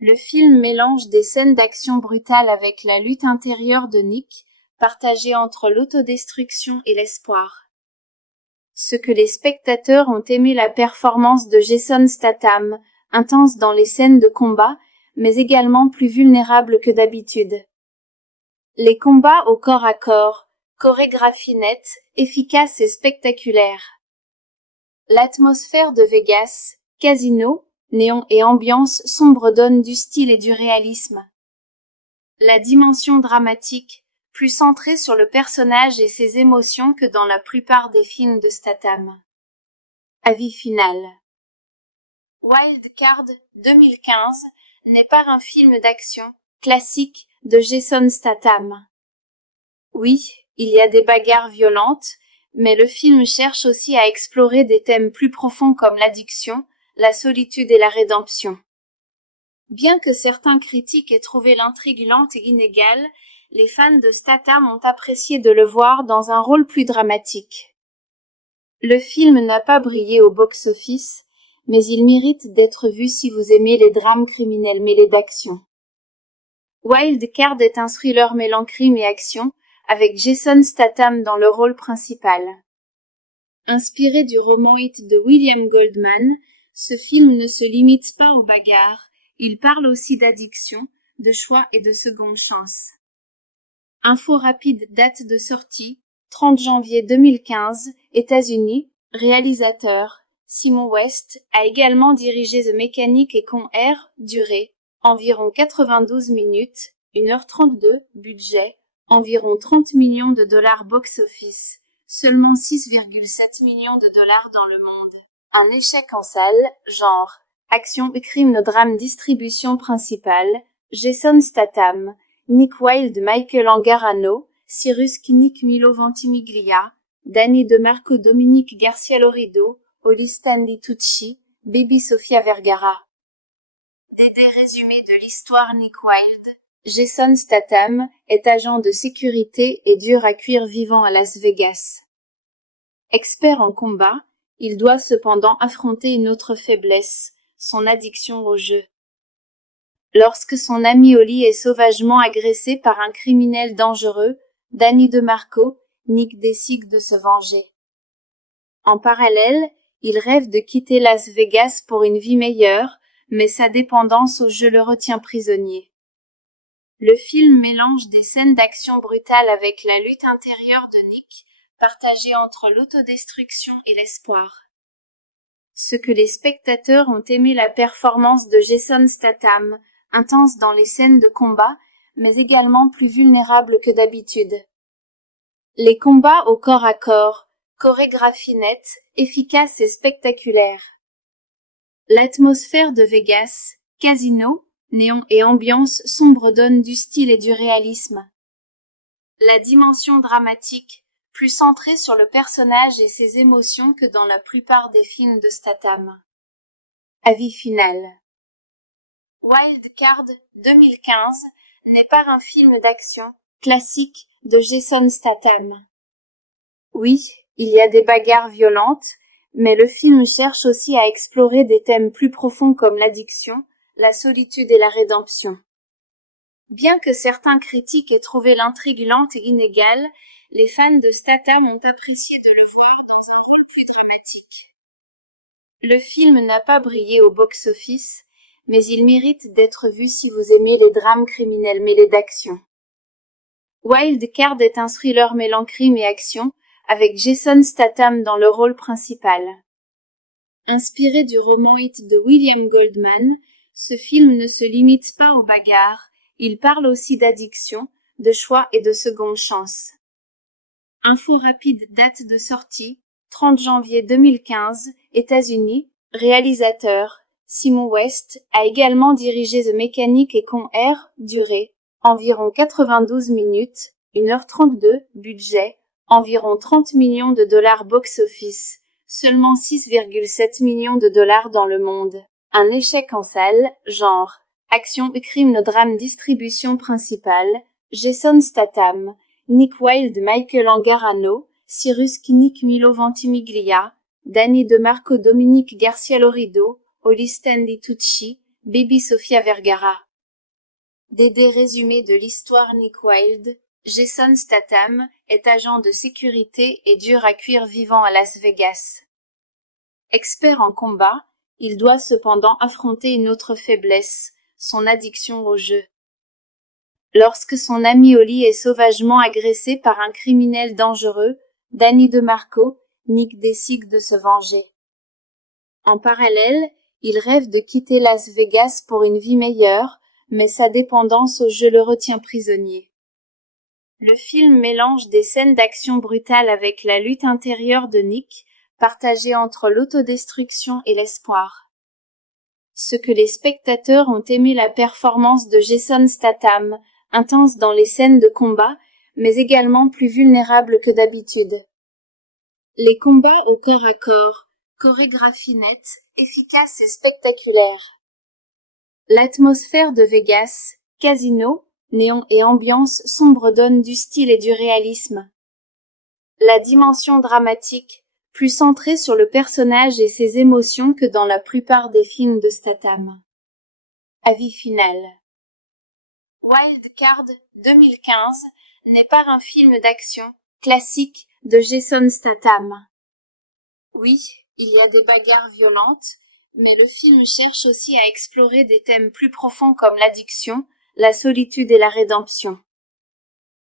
Le film mélange des scènes d'action brutales avec la lutte intérieure de Nick, partagée entre l'autodestruction et l'espoir. Ce que les spectateurs ont aimé la performance de Jason Statham, intense dans les scènes de combat, mais également plus vulnérable que d'habitude. Les combats au corps à corps, chorégraphie nette, efficace et spectaculaire. L'atmosphère de Vegas, casino, néon et ambiance sombre donne du style et du réalisme. La dimension dramatique, plus centrée sur le personnage et ses émotions que dans la plupart des films de Statham. Avis final. Wild Card 2015 n'est pas un film d'action classique de Jason Statham. Oui, il y a des bagarres violentes, mais le film cherche aussi à explorer des thèmes plus profonds comme l'addiction, la solitude et la rédemption. Bien que certains critiques aient trouvé l'intrigue lente et inégale, les fans de Statham ont apprécié de le voir dans un rôle plus dramatique. Le film n'a pas brillé au box-office, mais il mérite d'être vu si vous aimez les drames criminels mêlés d'action. Wild Card est un thriller mêlant crime et action, avec Jason Statham dans le rôle principal. Inspiré du roman It de William Goldman, ce film ne se limite pas aux bagarres, il parle aussi d'addiction, de choix et de seconde chance. Info rapide, date de sortie, 30 janvier 2015, États-Unis, réalisateur, Simon West, a également dirigé The Mechanic et Con Air, durée, environ 92 minutes, 1h32, budget, environ 30 millions de dollars box-office, seulement 6,7 millions de dollars dans le monde. Un échec en salle, genre, action et crime drame distribution principale, Jason Statham, Nick Wilde Michael Angarano, Cyrus Knick Milo Ventimiglia, Danny DeMarco Dominique Garcia Lorido, Holly Stanley Tucci, Baby Sofia Vergara. Des résumés de l'histoire Nick Wilde. Jason Statham est agent de sécurité et dur à cuire vivant à Las Vegas. Expert en combat, il doit cependant affronter une autre faiblesse, son addiction au jeu. Lorsque son ami Holly est sauvagement agressé par un criminel dangereux, Danny DeMarco, Nick décide de se venger. En parallèle, il rêve de quitter Las Vegas pour une vie meilleure, mais sa dépendance au jeu le retient prisonnier. Le film mélange des scènes d'action brutales avec la lutte intérieure de Nick, partagée entre l'autodestruction et l'espoir. Ce que les spectateurs ont aimé la performance de Jason Statham, intense dans les scènes de combat, mais également plus vulnérable que d'habitude. Les combats au corps à corps, chorégraphie nette, efficace et spectaculaire. L'atmosphère de Vegas, casino, néon et ambiance sombre donne du style et du réalisme. La dimension dramatique, plus centrée sur le personnage et ses émotions que dans la plupart des films de Statham. Avis final. Wild Card 2015 n'est pas un film d'action classique de Jason Statham. Oui, il y a des bagarres violentes, mais le film cherche aussi à explorer des thèmes plus profonds comme l'addiction, la solitude et la rédemption. Bien que certains critiques aient trouvé l'intrigue lente et inégale, les fans de Statham ont apprécié de le voir dans un rôle plus dramatique. Le film n'a pas brillé au box-office, mais il mérite d'être vu si vous aimez les drames criminels mêlés d'action. Wild Card est un thriller mêlant crime et action, avec Jason Statham dans le rôle principal. Inspiré du roman hit de William Goldman, ce film ne se limite pas aux bagarres, il parle aussi d'addiction, de choix et de seconde chance. Info rapide, date de sortie, 30 janvier 2015, États-Unis, réalisateur, Simon West, a également dirigé The Mechanic et Con Air, durée, environ 92 minutes, 1h32, budget, environ 30 millions de dollars box-office, seulement 6,7 millions de dollars dans le monde. Un échec en salle, genre, action et crime drame distribution principale, Jason Statham, Nick Wilde Michael Angarano, Cyrus Knick Milo Ventimiglia, Danny DeMarco Dominique Garcia Lorido, Holly Stanley Tucci, Baby Sofia Vergara. Des résumés de l'histoire Nick Wilde. Jason Statham est agent de sécurité et dur à cuire vivant à Las Vegas. Expert en combat, il doit cependant affronter une autre faiblesse, son addiction au jeu. Lorsque son ami Holly est sauvagement agressé par un criminel dangereux, Danny DeMarco, Nick décide de se venger. En parallèle, il rêve de quitter Las Vegas pour une vie meilleure, mais sa dépendance au jeu le retient prisonnier. Le film mélange des scènes d'action brutales avec la lutte intérieure de Nick, partagée entre l'autodestruction et l'espoir. Ce que les spectateurs ont aimé la performance de Jason Statham, intense dans les scènes de combat, mais également plus vulnérable que d'habitude. Les combats au corps à corps, chorégraphie nette, efficace et spectaculaire. L'atmosphère de Vegas, casino, néon et ambiance sombre donne du style et du réalisme. La dimension dramatique, plus centrée sur le personnage et ses émotions que dans la plupart des films de Statham. Avis final. Wild Card 2015 n'est pas un film d'action classique de Jason Statham. Oui, il y a des bagarres violentes, mais le film cherche aussi à explorer des thèmes plus profonds comme l'addiction, la solitude et la rédemption.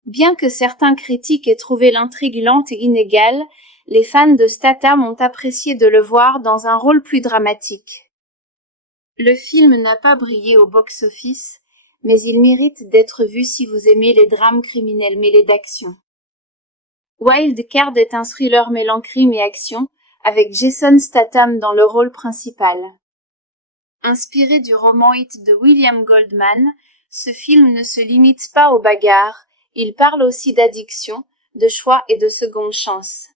Bien que certains critiques aient trouvé l'intrigue lente et inégale, les fans de Statham ont apprécié de le voir dans un rôle plus dramatique. Le film n'a pas brillé au box-office, mais il mérite d'être vu si vous aimez les drames criminels mêlés d'action. Wild Card est un thriller mêlant crime et action, avec Jason Statham dans le rôle principal. Inspiré du roman hit de William Goldman, ce film ne se limite pas aux bagarres, Il parle aussi d'addiction, de choix et de seconde chance.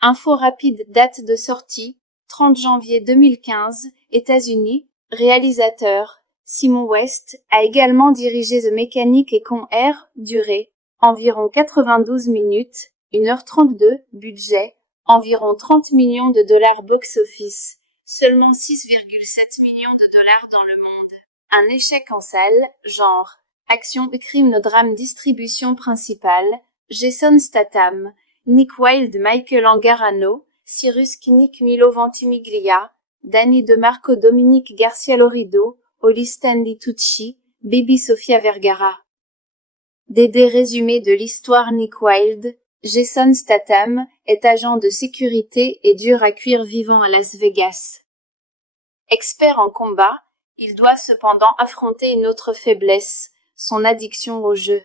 Info rapide, date de sortie, 30 janvier 2015, États-Unis. Réalisateur, Simon West, a également dirigé The Mechanic et Con Air. Durée, environ 92 minutes, 1h32. Budget, environ 30 millions de dollars box-office, seulement 6,7 millions de dollars dans le monde. Un échec en salle, genre, action et crime, drame. Distribution principale, Jason Statham, Nick Wilde, Michael Angarano, Cyrus Kinnick, Milo Ventimiglia, Danny DeMarco, Dominique Garcia-Lorido, Holly Stanley Tucci, Baby Sofia Vergara. Des résumés de l'histoire. Nick Wilde, Jason Statham, est agent de sécurité et dur à cuire vivant à Las Vegas. Expert en combat, il doit cependant affronter une autre faiblesse, son addiction au jeu.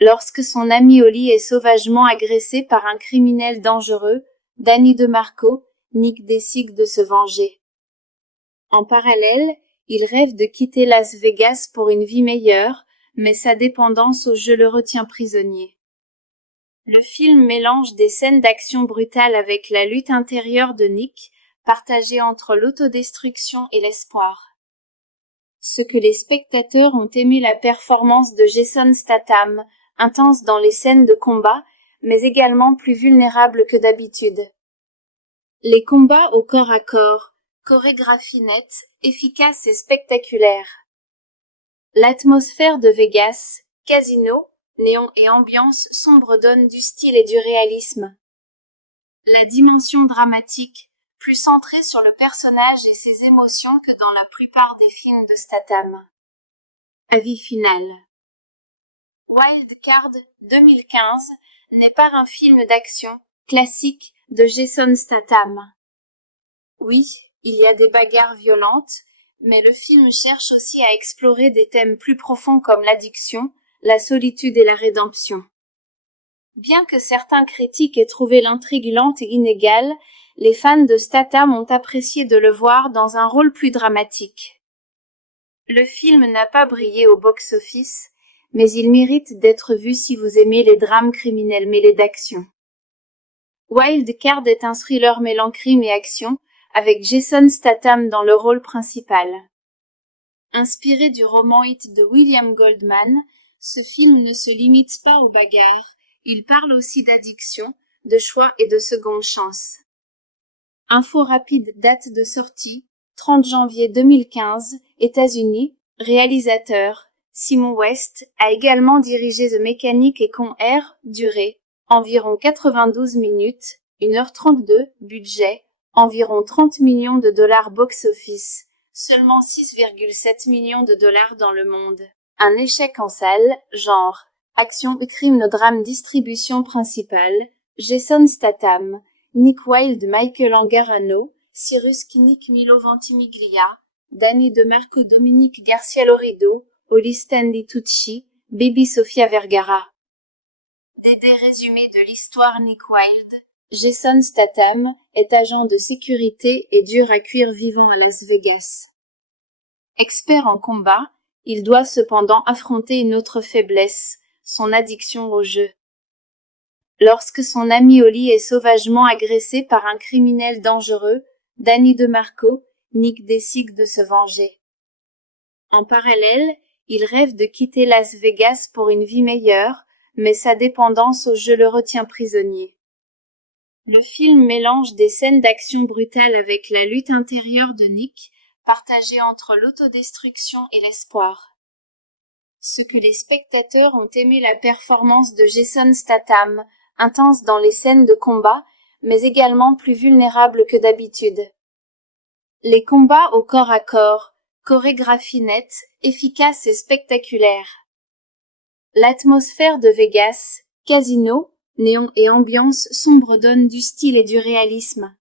Lorsque son ami Holly est sauvagement agressé par un criminel dangereux, Danny DeMarco, Nick décide de se venger. En parallèle, il rêve de quitter Las Vegas pour une vie meilleure, mais sa dépendance au jeu le retient prisonnier. Le film mélange des scènes d'action brutale avec la lutte intérieure de Nick, partagée entre l'autodestruction et l'espoir. Ce que les spectateurs ont aimé, la performance de Jason Statham, intense dans les scènes de combat, mais également plus vulnérable que d'habitude. Les combats au corps à corps, chorégraphie nette, efficace et spectaculaire. L'atmosphère de Vegas, casino, néon et ambiance sombre donnent du style et du réalisme. La dimension dramatique, plus centrée sur le personnage et ses émotions que dans la plupart des films de Statham. Avis final. Wild Card 2015 n'est pas un film d'action classique de Jason Statham. Oui, il y a des bagarres violentes, mais le film cherche aussi à explorer des thèmes plus profonds comme l'addiction, la solitude et la rédemption. Bien que certains critiques aient trouvé l'intrigue lente et inégale, les fans de Statham ont apprécié de le voir dans un rôle plus dramatique. Le film n'a pas brillé au box-office, mais il mérite d'être vu si vous aimez les drames criminels mêlés d'action. Wild Card est un thriller mêlant crime et action, avec Jason Statham dans le rôle principal. Inspiré du roman It de William Goldman, ce film ne se limite pas aux bagarres, il parle aussi d'addiction, de choix et de seconde chance. Info rapide, date de sortie, 30 janvier 2015, États-Unis. Réalisateur, Simon West, a également dirigé The Mechanic et Con Air. Durée, environ 92 minutes, 1h32. Budget, environ 30 millions de dollars box-office, seulement 6,7 millions de dollars dans le monde. Un échec en salle, genre, action et crime, drame. Distribution principale, Jason Statham, Nick Wilde, Michael Angarano, Cyrus Kinnick, Milo Ventimiglia, Danny DeMarco, Dominique Garcia-Lorido, Holly Stanley Tucci, Baby Sofia Vergara. Des résumés de l'histoire. Nick Wilde, Jason Statham, est agent de sécurité et dur à cuire vivant à Las Vegas. Expert en combat, il doit cependant affronter une autre faiblesse, son addiction au jeu. Lorsque son ami Holly est sauvagement agressé par un criminel dangereux, Danny DeMarco, Nick décide de se venger. En parallèle, il rêve de quitter Las Vegas pour une vie meilleure, mais sa dépendance au jeu le retient prisonnier. Le film mélange des scènes d'action brutale avec la lutte intérieure de Nick, partagée entre l'autodestruction et l'espoir. Ce que les spectateurs ont aimé, la performance de Jason Statham, intense dans les scènes de combat, mais également plus vulnérable que d'habitude. Les combats au corps à corps, chorégraphie nette, efficace et spectaculaire. L'atmosphère de Vegas, casino, néon et ambiance sombre donnent du style et du réalisme.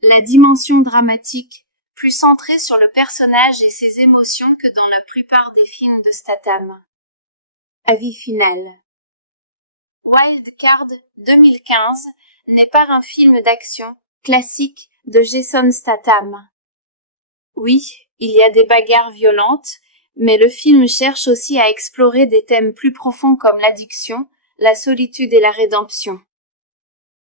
La dimension dramatique, plus centrée sur le personnage et ses émotions que dans la plupart des films de Statham. Avis final. Wild Card 2015 n'est pas un film d'action classique de Jason Statham. Oui, il y a des bagarres violentes, mais le film cherche aussi à explorer des thèmes plus profonds comme l'addiction, la solitude et la rédemption.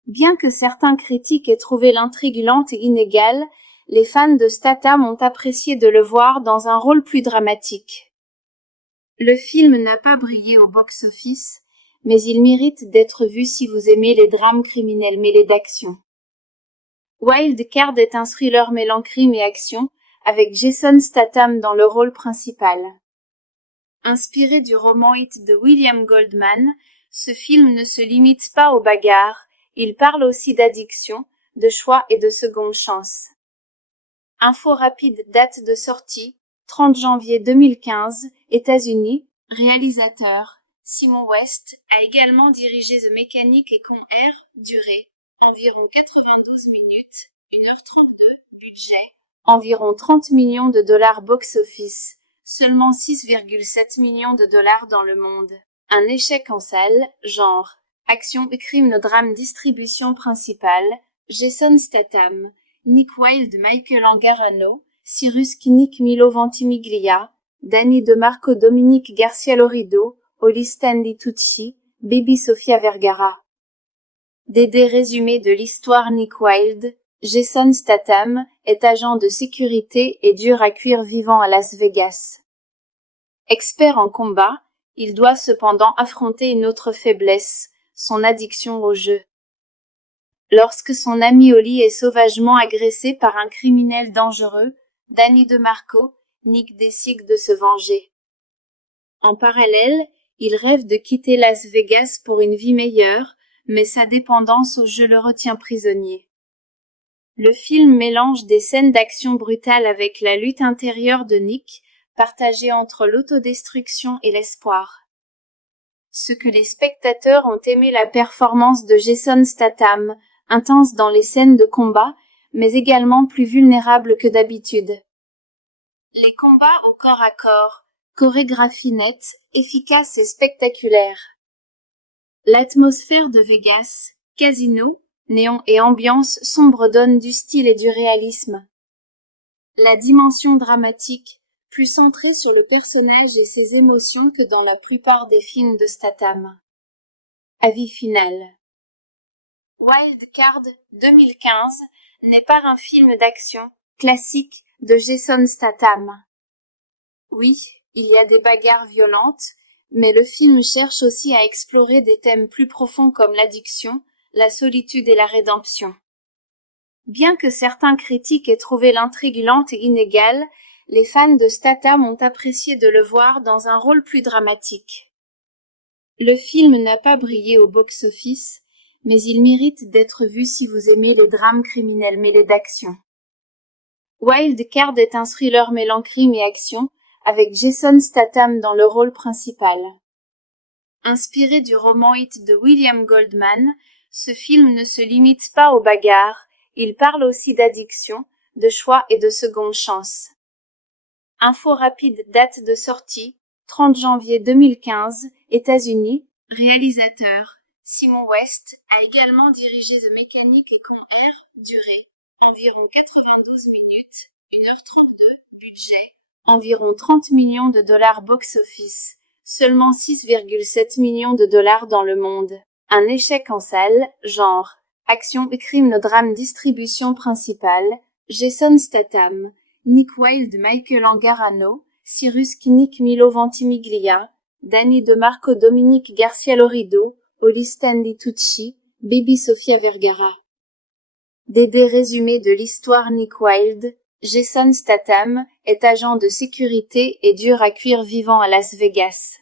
Bien que certains critiques aient trouvé l'intrigue lente et inégale, les fans de Statham ont apprécié de le voir dans un rôle plus dramatique. Le film n'a pas brillé au box-office, mais il mérite d'être vu si vous aimez les drames criminels mêlés d'action. Wild Card est un thriller mêlant crime et action, avec Jason Statham dans le rôle principal. Inspiré du roman It de William Goldman, ce film ne se limite pas aux bagarres, il parle aussi d'addiction, de choix et de seconde chance. Info rapide, date de sortie, 30 janvier 2015, États-Unis. Réalisateur, Simon West, a également dirigé The Mechanic et Con Air, durée, environ 92 minutes, 1h32, budget, environ 30 millions de dollars box-office, seulement 6,7 millions de dollars dans le monde. Un échec en salle, genre, action et crime drame distribution principale, Jason Statham, Nick Wilde Michael Angarano, Cyrus Kinnick Milo Ventimiglia, Danny DeMarco Dominique Garcia Lorido, Holly Stanley Tucci, Baby Sofia Vergara. Des résumés de l'histoire. Nick Wilde, Jason Statham, est agent de sécurité et dur à cuire vivant à Las Vegas. Expert en combat, il doit cependant affronter une autre faiblesse, son addiction au jeu. Lorsque son ami Holly est sauvagement agressé par un criminel dangereux, Danny DeMarco, Nick décide de se venger. En parallèle, il rêve de quitter Las Vegas pour une vie meilleure, mais sa dépendance au jeu le retient prisonnier. Le film mélange des scènes d'action brutales avec la lutte intérieure de Nick, partagée entre l'autodestruction et l'espoir. Ce que les spectateurs ont aimé la performance de Jason Statham, intense dans les scènes de combat, mais également plus vulnérable que d'habitude. Les combats au corps à corps, chorégraphie nette, efficace et spectaculaire. L'atmosphère de Vegas, casino, néon et ambiance sombre donne du style et du réalisme. La dimension dramatique, plus centrée sur le personnage et ses émotions que dans la plupart des films de Statham. Avis final. Wild Card 2015 n'est pas un film d'action classique de Jason Statham. Oui, il y a des bagarres violentes, mais le film cherche aussi à explorer des thèmes plus profonds comme l'addiction, la solitude et la rédemption. Bien que certains critiques aient trouvé l'intrigue lente et inégale, les fans de Statham ont apprécié de le voir dans un rôle plus dramatique. Le film n'a pas brillé au box-office, mais il mérite d'être vu si vous aimez les drames criminels mêlés d'action. Wild Card est un thriller mêlant crime et action, avec Jason Statham dans le rôle principal. Inspiré du roman It de William Goldman, ce film ne se limite pas aux bagarres, il parle aussi d'addiction, de choix et de seconde chance. Info rapide, date de sortie, 30 janvier 2015, États-Unis. Réalisateur, Simon West, a également dirigé The Mechanic et Con Air, durée, environ 92 minutes, 1h32, budget, environ 30 millions de dollars box-office, seulement 6,7 millions de dollars dans le monde. Un échec en salle, genre, action et crime drame distribution principale, Jason Statham, Nick Wilde Michael Angarano, Cyrus Kinnick Milo Ventimiglia, Danny DeMarco Dominique Garcia Lorido, Holly Stanley Tucci, Baby Sofia Vergara. Des résumés de l'histoire. Nick Wilde, Jason Statham, est agent de sécurité et dur à cuire vivant à Las Vegas.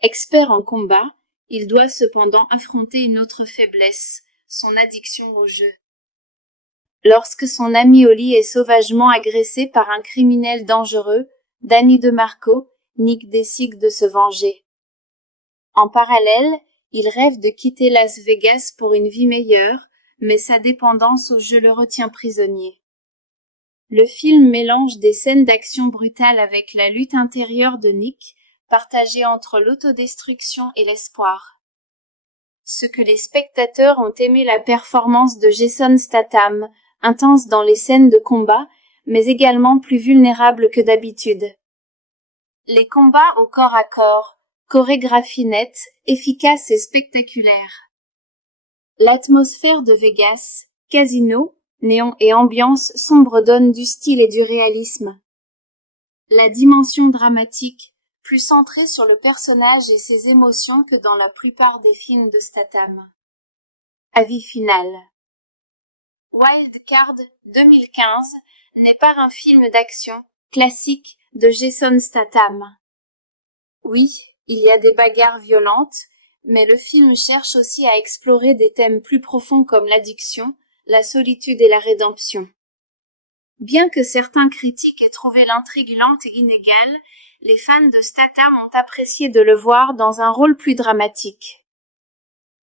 Expert en combat, il doit cependant affronter une autre faiblesse, son addiction au jeu. Lorsque son ami Holly est sauvagement agressé par un criminel dangereux, Danny DeMarco, Nick décide de se venger. En parallèle, il rêve de quitter Las Vegas pour une vie meilleure, mais sa dépendance au jeu le retient prisonnier. Le film mélange des scènes d'action brutales avec la lutte intérieure de Nick, partagée entre l'autodestruction et l'espoir. Ce que les spectateurs ont aimé la performance de Jason Statham, intense dans les scènes de combat, mais également plus vulnérable que d'habitude. Les combats au corps à corps, chorégraphie nette, efficace et spectaculaire. L'atmosphère de Vegas, casino, néon et ambiance sombre donnent du style et du réalisme. La dimension dramatique, plus centrée sur le personnage et ses émotions que dans la plupart des films de Statham. Avis final. Wild Card 2015 n'est pas un film d'action classique de Jason Statham. Oui, il y a des bagarres violentes, mais le film cherche aussi à explorer des thèmes plus profonds comme l'addiction, la solitude et la rédemption. Bien que certains critiques aient trouvé l'intrigue lente et inégale, les fans de Statham ont apprécié de le voir dans un rôle plus dramatique.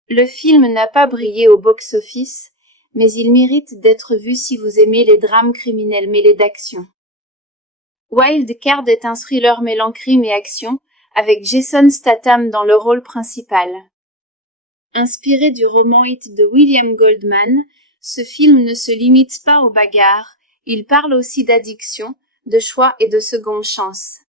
Le film n'a pas brillé au box-office, mais il mérite d'être vu si vous aimez les drames criminels mêlés d'action. Wild Card est un thriller mêlant crime et action, avec Jason Statham dans le rôle principal. Inspiré du roman hit de William Goldman, ce film ne se limite pas aux bagarres, il parle aussi d'addiction, de choix et de seconde chance.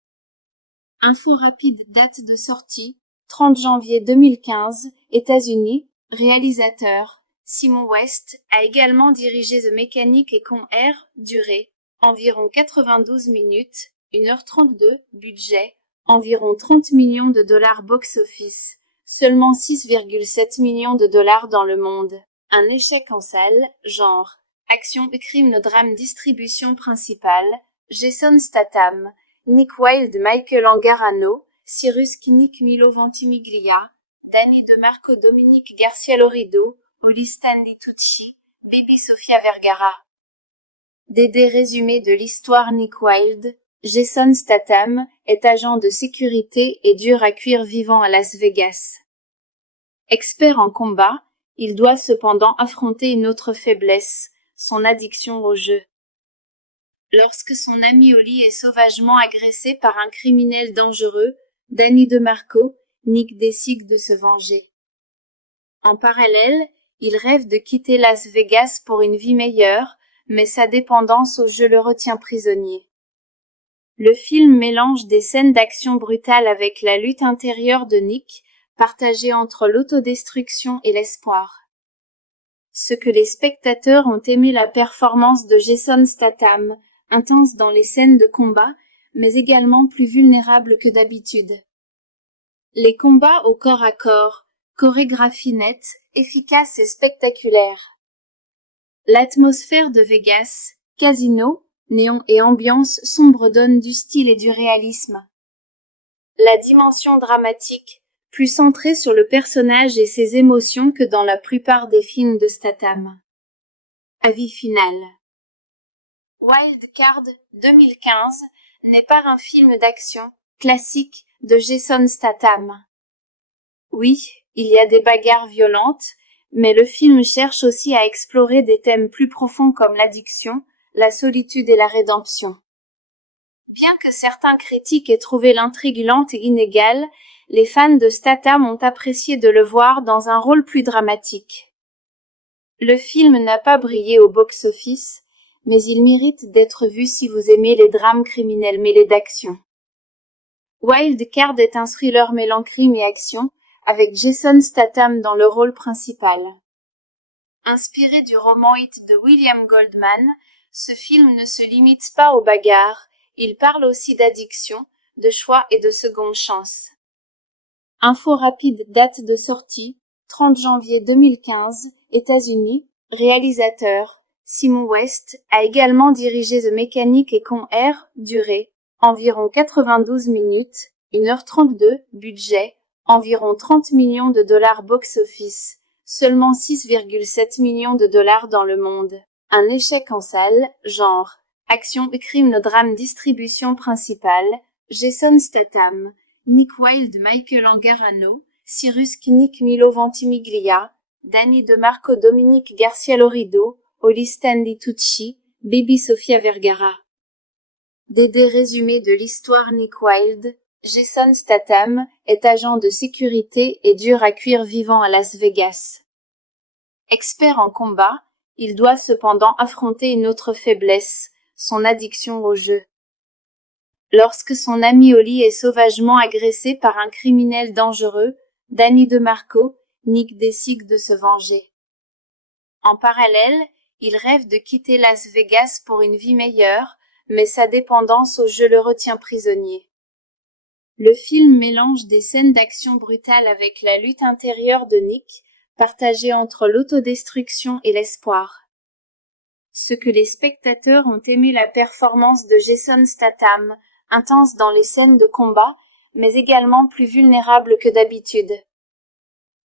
Info rapide, date de sortie, 30 janvier 2015, États-Unis, réalisateur, Simon West, a également dirigé The Mechanic et Con Air, durée, environ 92 minutes, 1h32, budget, environ 30 millions de dollars box-office, seulement 6,7 millions de dollars dans le monde. Un échec en salle, genre, action et crime drame distribution principale, Jason Statham, Nick Wilde Michael Angarano, Cyrus Kinnick Milo Ventimiglia, Danny DeMarco Dominique Garcia Lorido, Holly Stanley Tucci, Baby Sofia Vergara. Des résumés de l'histoire. Nick Wilde, Jason Statham, est agent de sécurité et dur à cuire vivant à Las Vegas. Expert en combat, il doit cependant affronter une autre faiblesse, son addiction au jeu. Lorsque son ami Holly est sauvagement agressé par un criminel dangereux, Danny DeMarco, Nick décide de se venger. En parallèle, il rêve de quitter Las Vegas pour une vie meilleure, mais sa dépendance au jeu le retient prisonnier. Le film mélange des scènes d'action brutales avec la lutte intérieure de Nick, partagée entre l'autodestruction et l'espoir. Ce que les spectateurs ont aimé la performance de Jason Statham, intense dans les scènes de combat, mais également plus vulnérable que d'habitude. Les combats au corps à corps, chorégraphie nette, efficace et spectaculaire. L'atmosphère de Vegas, casino, néon et ambiance sombre donnent du style et du réalisme. La dimension dramatique, plus centrée sur le personnage et ses émotions que dans la plupart des films de Statham. Avis final. Wild Card 2015 n'est pas un film d'action classique de Jason Statham. Oui, il y a des bagarres violentes, mais le film cherche aussi à explorer des thèmes plus profonds comme l'addiction, la solitude et la rédemption. Bien que certains critiques aient trouvé l'intrigue lente et inégale, les fans de Statham ont apprécié de le voir dans un rôle plus dramatique. Le film n'a pas brillé au box-office, mais il mérite d'être vu si vous aimez les drames criminels mêlés d'action. Wild Card est un thriller mêlant crime et action, avec Jason Statham dans le rôle principal. Inspiré du roman hit de William Goldman, ce film ne se limite pas aux bagarres, il parle aussi d'addiction, de choix et de seconde chance. Info rapide, date de sortie, 30 janvier 2015, États-Unis, réalisateur, Simon West, a également dirigé The Mechanic et Con Air, durée, environ 92 minutes, 1h32, budget, environ 30 millions de dollars box-office, seulement 6,7 millions de dollars dans le monde. Un échec en salle, genre, action et crime drame distribution principale, Jason Statham, Nick Wilde Michael Angarano, Cyrus Kinnick Milo Ventimiglia, Danny DeMarco Dominique Garcia Lorido, Holly Stanley Tucci, Baby Sofia Vergara. Des résumés de l'histoire. Nick Wilde, Jason Statham, est agent de sécurité et dur à cuire vivant à Las Vegas. Expert en combat, il doit cependant affronter une autre faiblesse, son addiction au jeu. Lorsque son ami Holly est sauvagement agressé par un criminel dangereux, Danny DeMarco, Nick décide de se venger. En parallèle, il rêve de quitter Las Vegas pour une vie meilleure, mais sa dépendance au jeu le retient prisonnier. Le film mélange des scènes d'action brutales avec la lutte intérieure de Nick, partagée entre l'autodestruction et l'espoir. Ce que les spectateurs ont aimé la performance de Jason Statham, intense dans les scènes de combat, mais également plus vulnérable que d'habitude.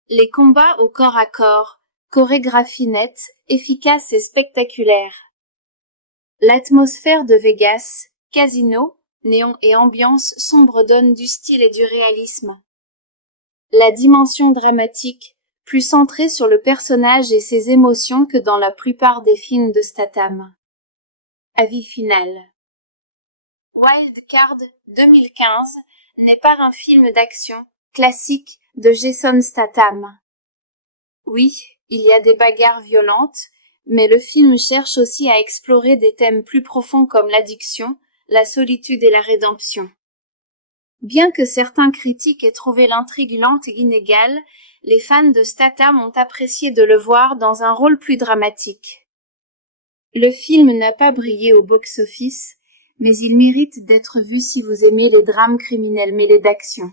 Les combats au corps à corps, chorégraphie nette, efficace et spectaculaire. L'atmosphère de Vegas, casino, néon et ambiance sombre donnent du style et du réalisme. La dimension dramatique, plus centrée sur le personnage et ses émotions que dans la plupart des films de Statham. Avis final. Wild Card 2015 n'est pas un film d'action classique de Jason Statham. Oui, il y a des bagarres violentes, mais le film cherche aussi à explorer des thèmes plus profonds comme l'addiction, la solitude et la rédemption. Bien que certains critiques aient trouvé l'intrigue lente et inégale, les fans de Statham ont apprécié de le voir dans un rôle plus dramatique. Le film n'a pas brillé au box-office, mais il mérite d'être vu si vous aimez les drames criminels mêlés d'action.